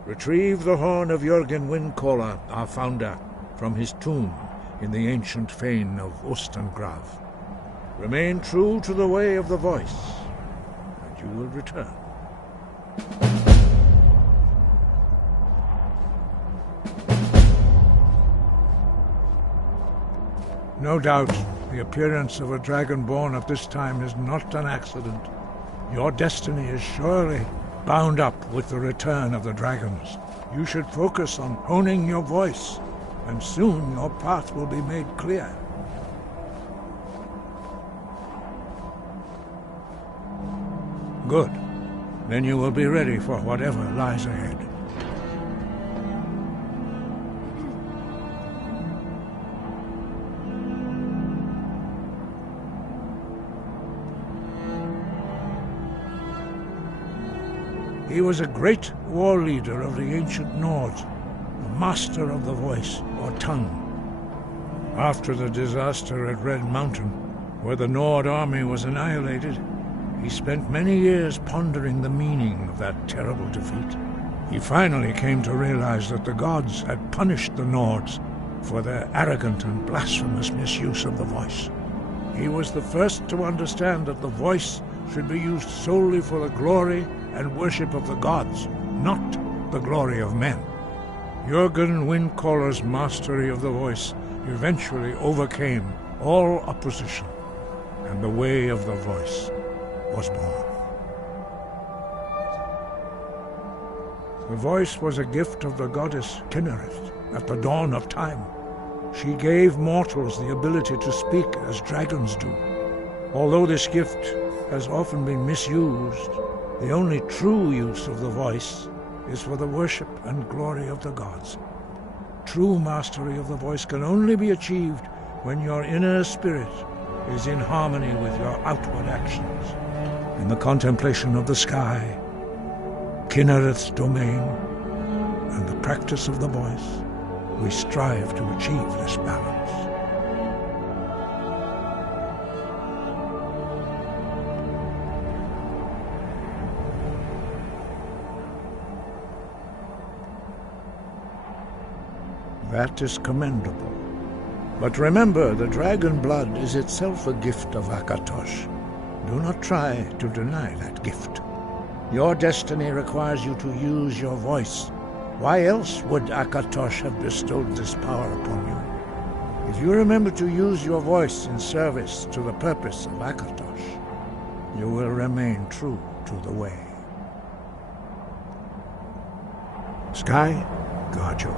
Retrieve the horn of Jürgen Windcaller, our founder, from his tomb in the ancient fane of Ostengrav. Remain true to the way of the voice, and you will return. No doubt, the appearance of a Dragonborn at this time is not an accident. Your destiny is surely bound up with the return of the dragons. You should focus on honing your voice, and soon your path will be made clear. Good. Then you will be ready for whatever lies ahead. He was a great war leader of the ancient Nords, a master of the voice, or tongue. After the disaster at Red Mountain, where the Nord army was annihilated, he spent many years pondering the meaning of that terrible defeat. He finally came to realize that the gods had punished the Nords for their arrogant and blasphemous misuse of the voice. He was the first to understand that the voice should be used solely for the glory and worship of the gods, not the glory of men. Jürgen Windcaller's mastery of the voice eventually overcame all opposition, and the way of the voice was born. The voice was a gift of the goddess Kinnereth at the dawn of time. She gave mortals the ability to speak as dragons do. Although this gift has often been misused, the only true use of the voice is for the worship and glory of the gods. True mastery of the voice can only be achieved when your inner spirit is in harmony with your outward actions. In the contemplation of the sky, Kinnereth's domain, and the practice of the voice, we strive to achieve this balance. That is commendable. But remember, the dragon blood is itself a gift of Akatosh. Do not try to deny that gift. Your destiny requires you to use your voice. Why else would Akatosh have bestowed this power upon you? If you remember to use your voice in service to the purpose of Akatosh, you will remain true to the way. Sky, guard you.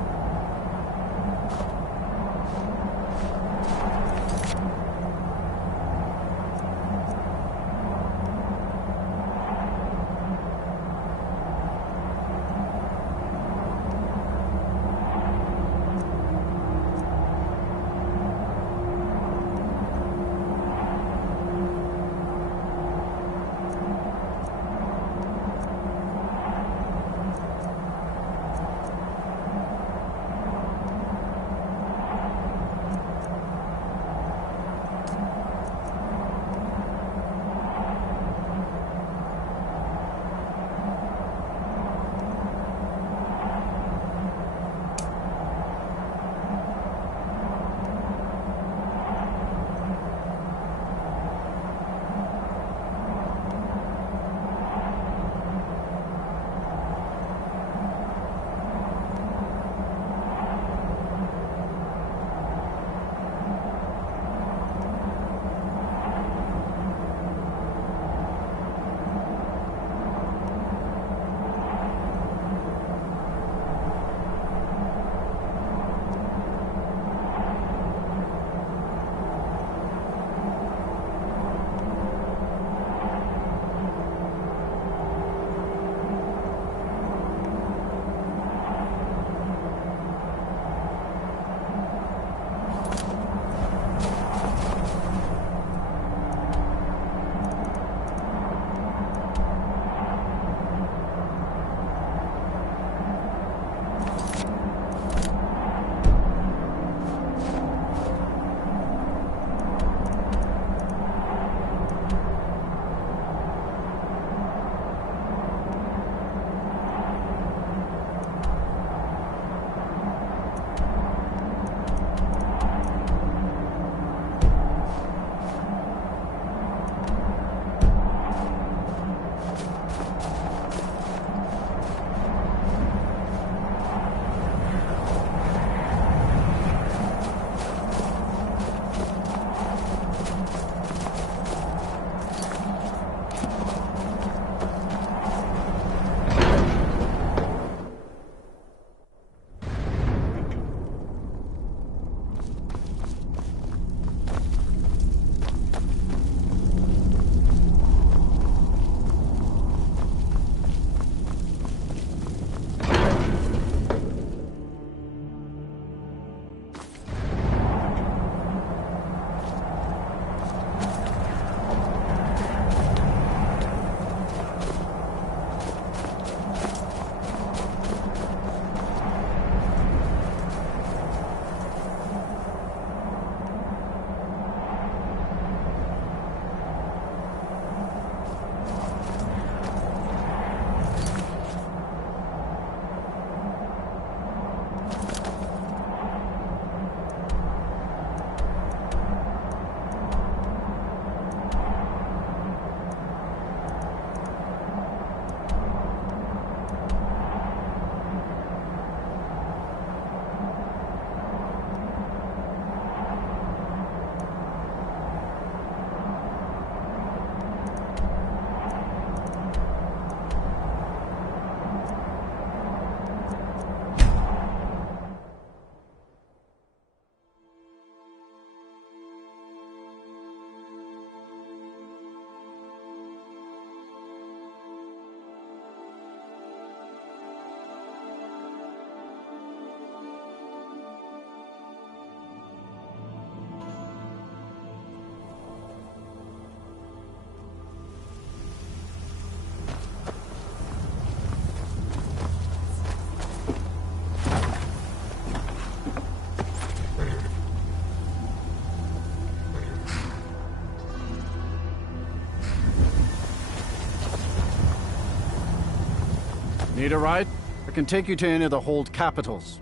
Need a ride? I can take you to any of the hold capitals.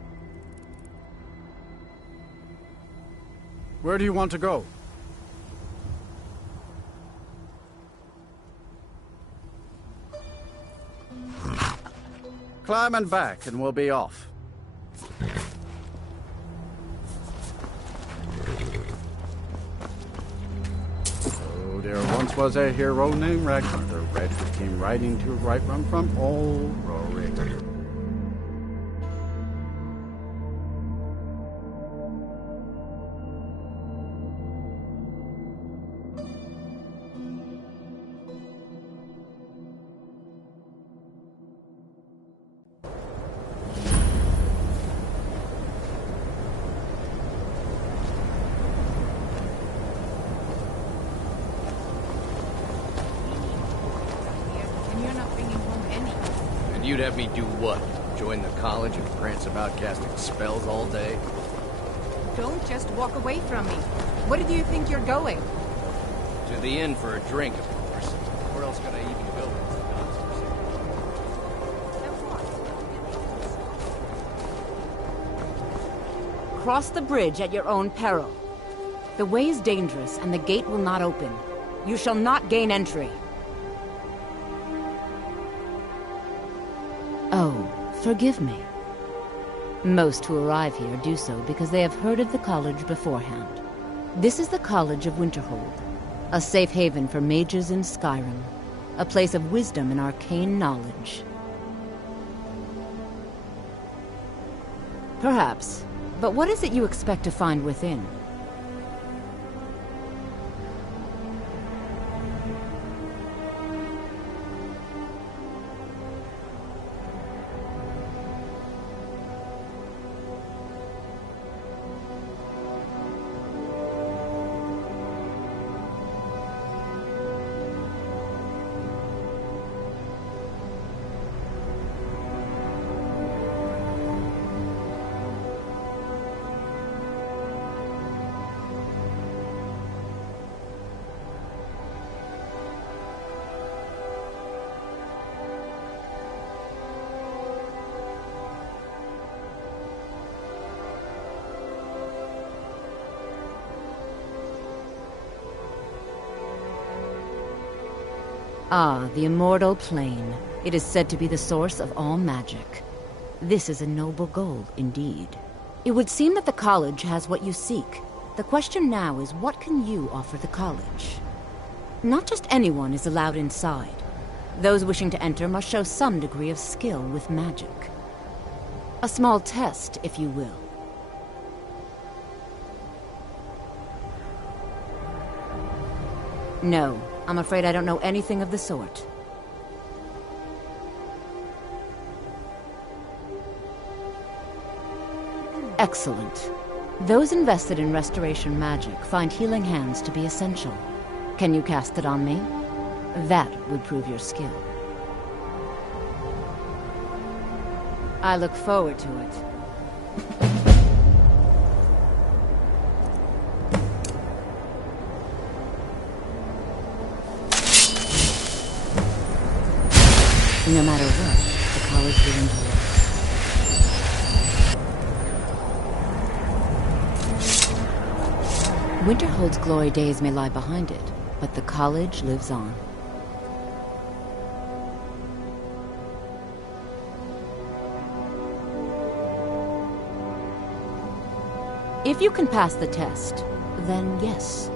Where do you want to go? Climb and back, and we'll be off. Oh, there once was a hero named Ragnar the Red who came riding to right run from old Rory. You'd have me do what? Join the college and prance about casting spells all day? Don't just walk away from me. Where do you think you're going? To the inn for a drink, of course. Where else could I even go? Cross the bridge at your own peril. The way is dangerous, and the gate will not open. You shall not gain entry. Oh, forgive me. Most who arrive here do so because they have heard of the college beforehand. This is the College of Winterhold, a safe haven for mages in Skyrim, a place of wisdom and arcane knowledge. Perhaps, but what is it you expect to find within? Ah, the Immortal Plane. It is said to be the source of all magic. This is a noble goal, indeed. It would seem that the college has what you seek. The question now is, what can you offer the college? Not just anyone is allowed inside. Those wishing to enter must show some degree of skill with magic. A small test, if you will. No, I'm afraid I don't know anything of the sort. Excellent. Those invested in restoration magic find healing hands to be essential. Can you cast it on me? That would prove your skill. I look forward to it. No matter what, the college will endure. Winterhold's glory days may lie behind it, but the college lives on. If you can pass the test, then yes.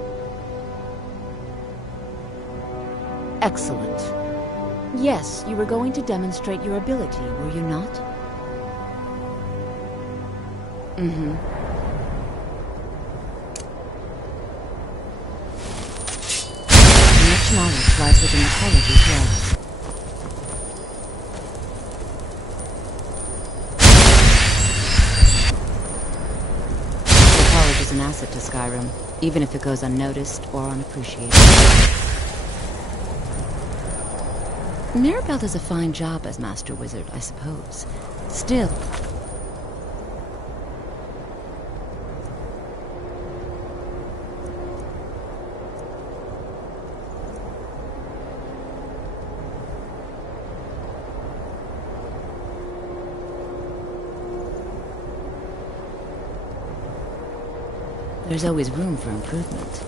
Excellent. Yes, you were going to demonstrate your ability, were you not? Mm-hmm. Much knowledge lies within the college's walls. The college is an asset to Skyrim, even if it goes unnoticed or unappreciated. Mirabelle does a fine job as Master Wizard, I suppose. Still... There's always room for improvement.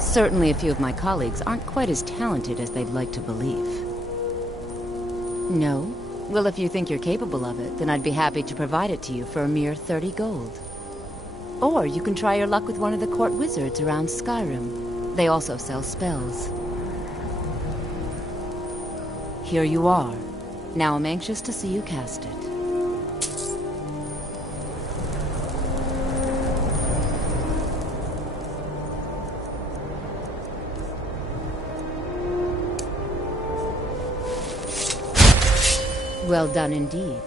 Certainly a few of my colleagues aren't quite as talented as they'd like to believe. No? Well, if you think you're capable of it, then I'd be happy to provide it to you for a mere 30 gold. Or you can try your luck with one of the court wizards around Skyrim. They also sell spells. Here you are. Now I'm anxious to see you cast it. Well done indeed.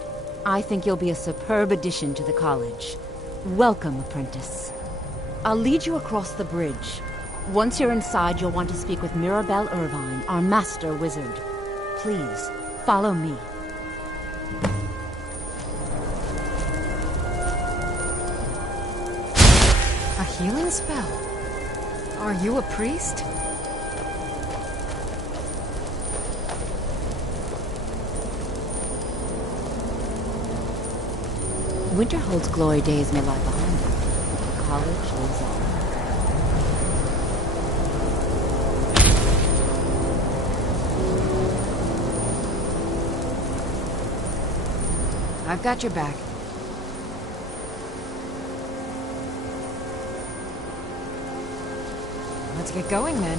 I think you'll be a superb addition to the college. Welcome, apprentice. I'll lead you across the bridge. Once you're inside, you'll want to speak with Mirabelle Irvine, our master wizard. Please, follow me. A healing spell? Are you a priest? Winterhold's glory days may lie behind them, but the college lives on. I've got your back. Let's get going then.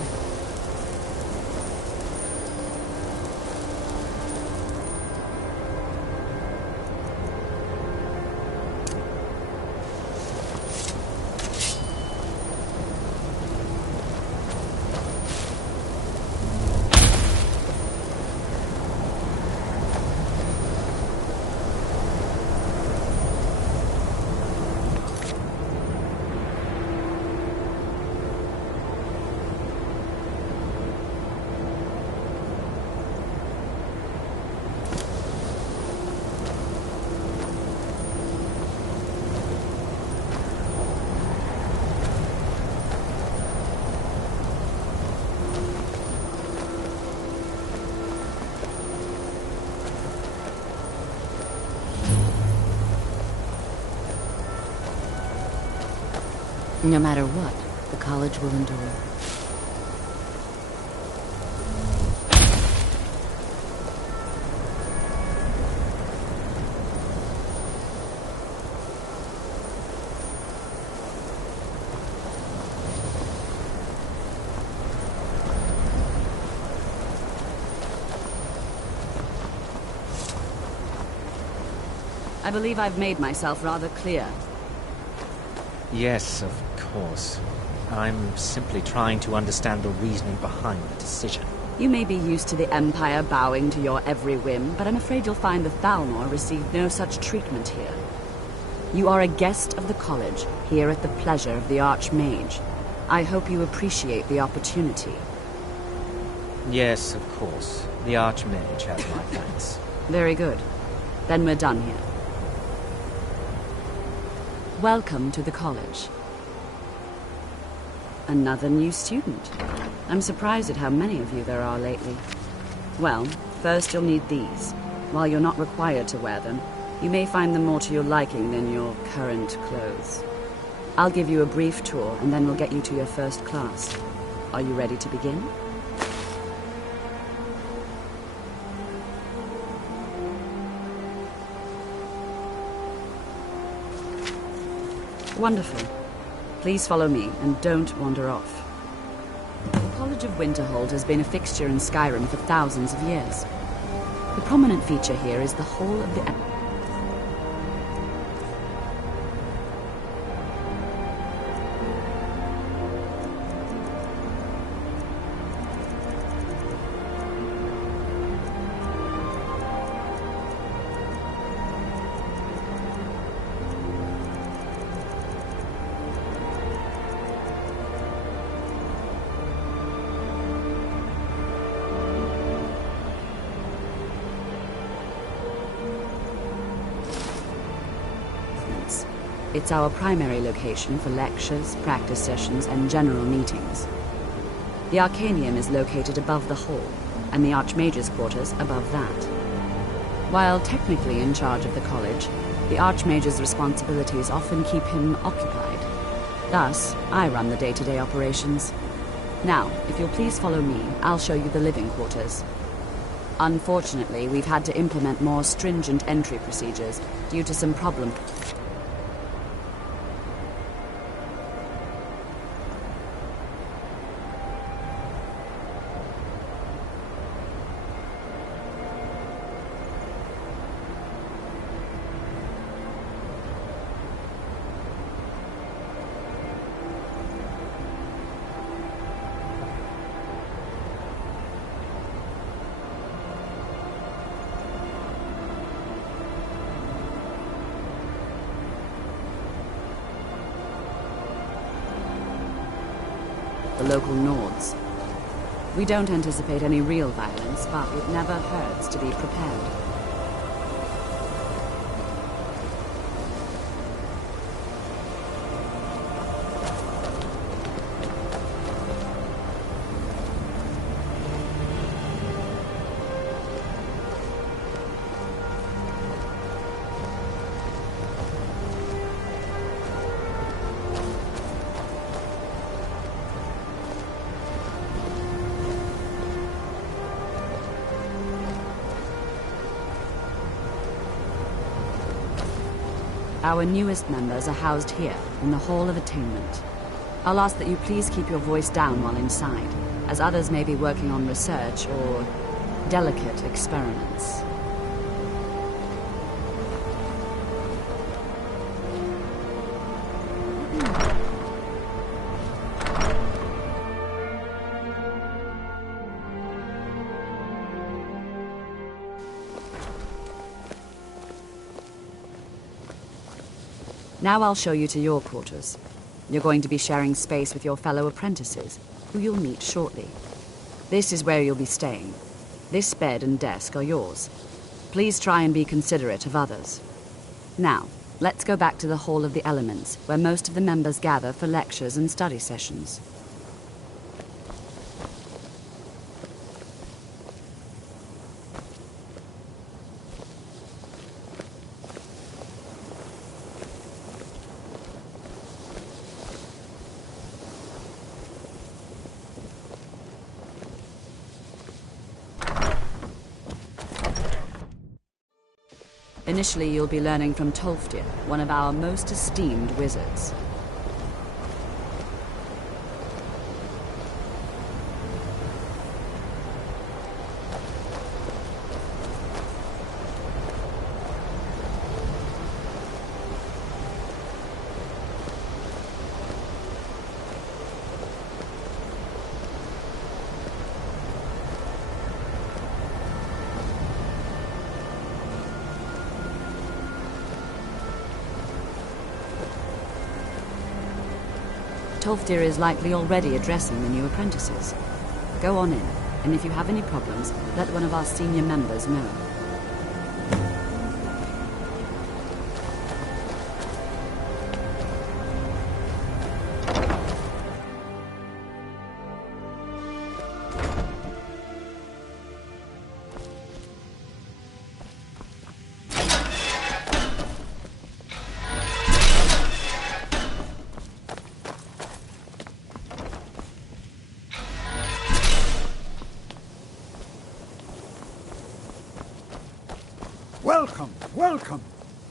No matter what, the college will endure. I believe I've made myself rather clear. Yes, of course. I'm simply trying to understand the reasoning behind the decision. You may be used to the Empire bowing to your every whim, but I'm afraid you'll find the Thalmor received no such treatment here. You are a guest of the college, here at the pleasure of the Archmage. I hope you appreciate the opportunity. Yes, of course. The Archmage has my thanks. Very good. Then we're done here. Welcome to the college. Another new student. I'm surprised at how many of you there are lately. Well, first you'll need these. While you're not required to wear them, you may find them more to your liking than your current clothes. I'll give you a brief tour, and then we'll get you to your first class. Are you ready to begin? Wonderful. Please follow me, and don't wander off. The College of Winterhold has been a fixture in Skyrim for thousands of years. The prominent feature here is the whole of the... It's our primary location for lectures, practice sessions, and general meetings. The Arcanium is located above the hall, and the Archmage's quarters above that. While technically in charge of the college, the Archmage's responsibilities often keep him occupied. Thus, I run the day-to-day operations. Now, if you'll please follow me, I'll show you the living quarters. Unfortunately, we've had to implement more stringent entry procedures due to some problems. The local Nords. We don't anticipate any real violence, but it never hurts to be prepared. Our newest members are housed here, in the Hall of Attainment. I'll ask that you please keep your voice down while inside, as others may be working on research or delicate experiments. Now I'll show you to your quarters. You're going to be sharing space with your fellow apprentices, who you'll meet shortly. This is where you'll be staying. This bed and desk are yours. Please try and be considerate of others. Now, let's go back to the Hall of the Elements, where most of the members gather for lectures and study sessions. Initially, you'll be learning from Tolfdir, one of our most esteemed wizards. Tolfdir is likely already addressing the new apprentices. Go on in, and if you have any problems, let one of our senior members know. Welcome, welcome.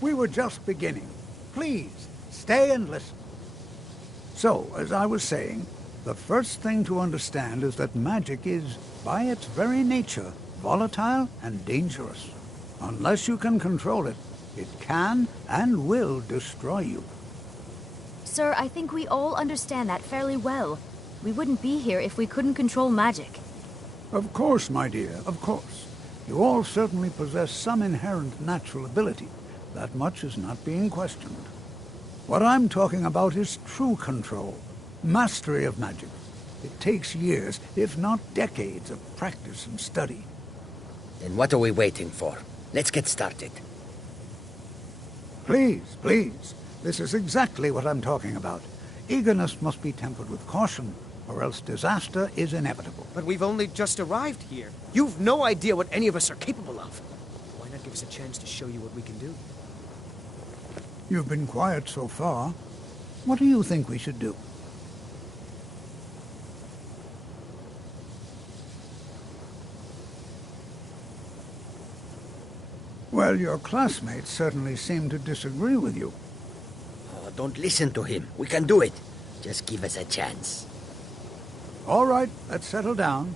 We were just beginning. Please, stay and listen. So, as I was saying, the first thing to understand is that magic is, by its very nature, volatile and dangerous. Unless you can control it, it can and will destroy you. Sir, I think we all understand that fairly well. We wouldn't be here if we couldn't control magic. Of course, my dear, of course. You all certainly possess some inherent natural ability. That much is not being questioned. What I'm talking about is true control, mastery of magic. It takes years, if not decades, of practice and study. Then what are we waiting for? Let's get started. Please, please. This is exactly what I'm talking about. Eagerness must be tempered with caution. or else disaster is inevitable. But we've only just arrived here. You've no idea what any of us are capable of. Why not give us a chance to show you what we can do? You've been quiet so far. What do you think we should do? Well, your classmates certainly seem to disagree with you. Oh, don't listen to him. We can do it. Just give us a chance. All right, let's settle down.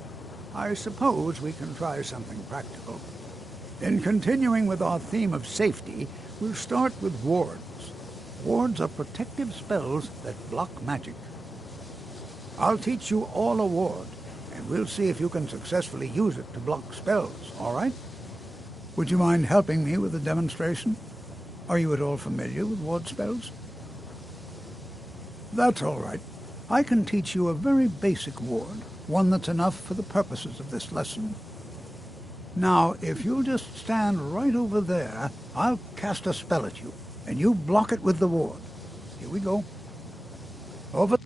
I suppose we can try something practical. In continuing with our theme of safety, we'll start with wards. Wards are protective spells that block magic. I'll teach you all a ward, and we'll see if you can successfully use it to block spells, all right? Would you mind helping me with the demonstration? Are you at all familiar with ward spells? That's all right. I can teach you a very basic ward, one that's enough for the purposes of this lesson. Now, if you'll just stand right over there, I'll cast a spell at you, and you block it with the ward. Here we go. Over.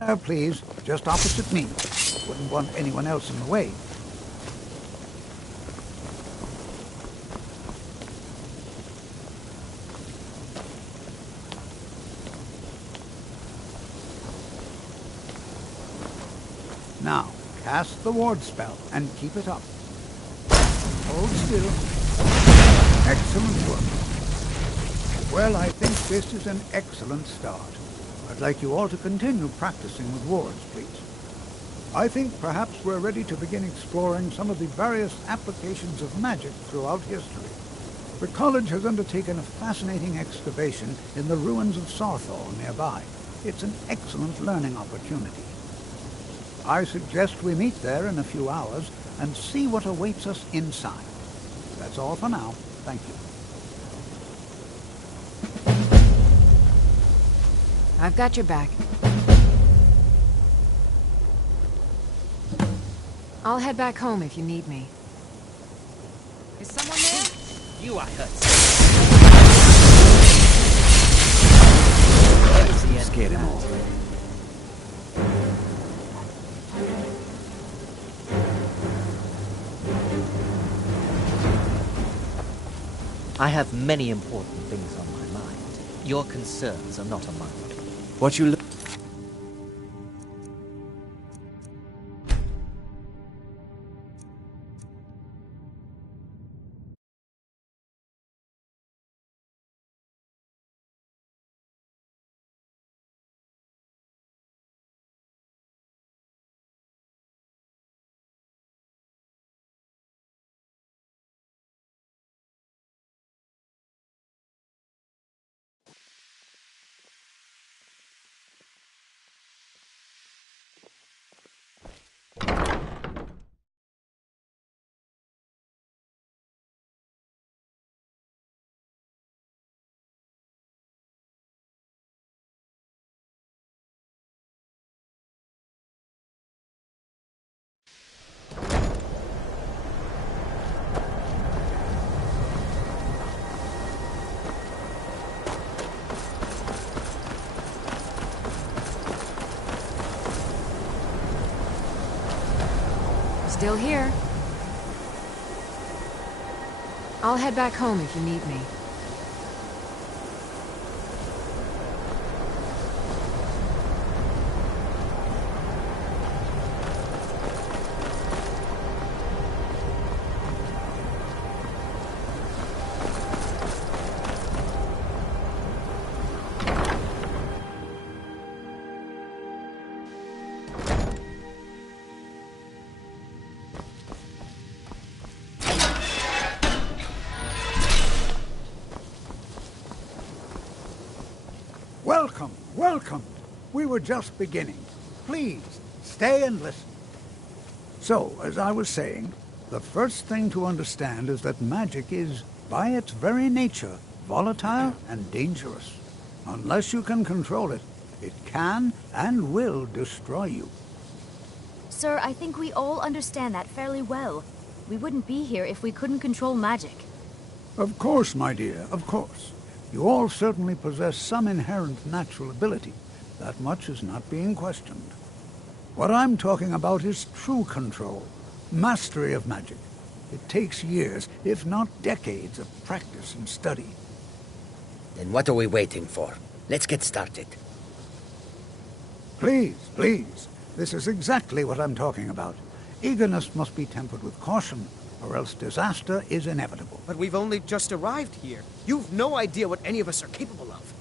There, please. Just opposite me. Wouldn't want anyone else in the way. Now, cast the ward spell and keep it up. Hold still. Excellent work. Well, I think this is an excellent start. I'd like you all to continue practicing with wards, please. I think perhaps we're ready to begin exploring some of the various applications of magic throughout history. The college has undertaken a fascinating excavation in the ruins of Sarthal nearby. It's an excellent learning opportunity. I suggest we meet there in a few hours and see what awaits us inside. That's all for now. Thank you. I've got your back. I'll head back home if you need me. Is someone there? You, I heard. Scared him off. I have many important things on my mind. Your concerns are not among them. What you look... Still here. I'll head back home if you need me. Welcome, welcome. We were just beginning. Please, stay and listen. So, as I was saying, the first thing to understand is that magic is, by its very nature, volatile and dangerous. Unless you can control it, it can and will destroy you. Sir, I think we all understand that fairly well. We wouldn't be here if we couldn't control magic. Of course, my dear, of course. You all certainly possess some inherent natural ability. That much is not being questioned. What I'm talking about is true control, mastery of magic. It takes years, if not decades, of practice and study. Then what are we waiting for? Let's get started. Please, please. This is exactly what I'm talking about. Eagerness must be tempered with caution, or else disaster is inevitable. But we've only just arrived here. You've no idea what any of us are capable of.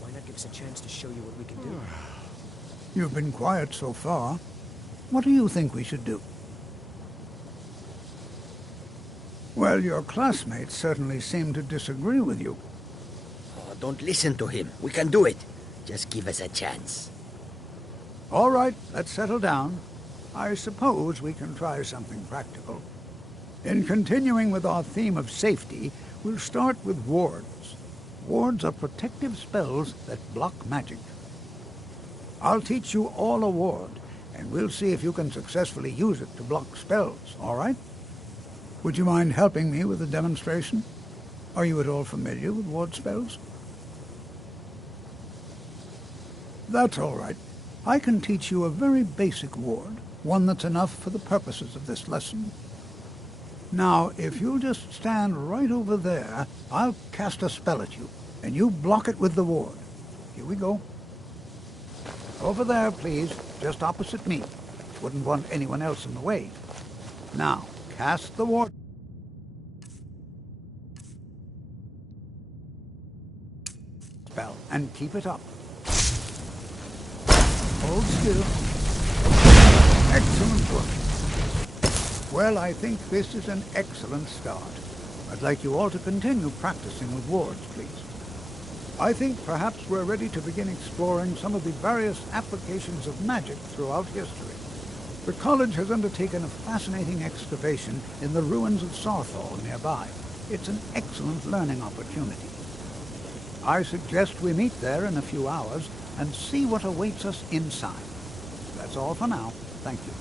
Why not give us a chance to show you what we can do? You've been quiet so far. What do you think we should do? Well, your classmates certainly seem to disagree with you. Oh, don't listen to him. We can do it. Just give us a chance. All right, let's settle down. I suppose we can try something practical. In continuing with our theme of safety, we'll start with wards. Wards are protective spells that block magic. I'll teach you all a ward, and we'll see if you can successfully use it to block spells, all right? Would you mind helping me with the demonstration? Are you at all familiar with ward spells? That's all right. I can teach you a very basic ward, one that's enough for the purposes of this lesson. Now, if you'll just stand right over there, I'll cast a spell at you, and you block it with the ward. Here we go. Over there, please, just opposite me. Wouldn't want anyone else in the way. Now, cast the ward. Spell, and keep it up. Hold still. Excellent work. Well, I think this is an excellent start. I'd like you all to continue practicing with wards, please. I think perhaps we're ready to begin exploring some of the various applications of magic throughout history. The college has undertaken a fascinating excavation in the ruins of Sarthal nearby. It's an excellent learning opportunity. I suggest we meet there in a few hours and see what awaits us inside. That's all for now. Thank you.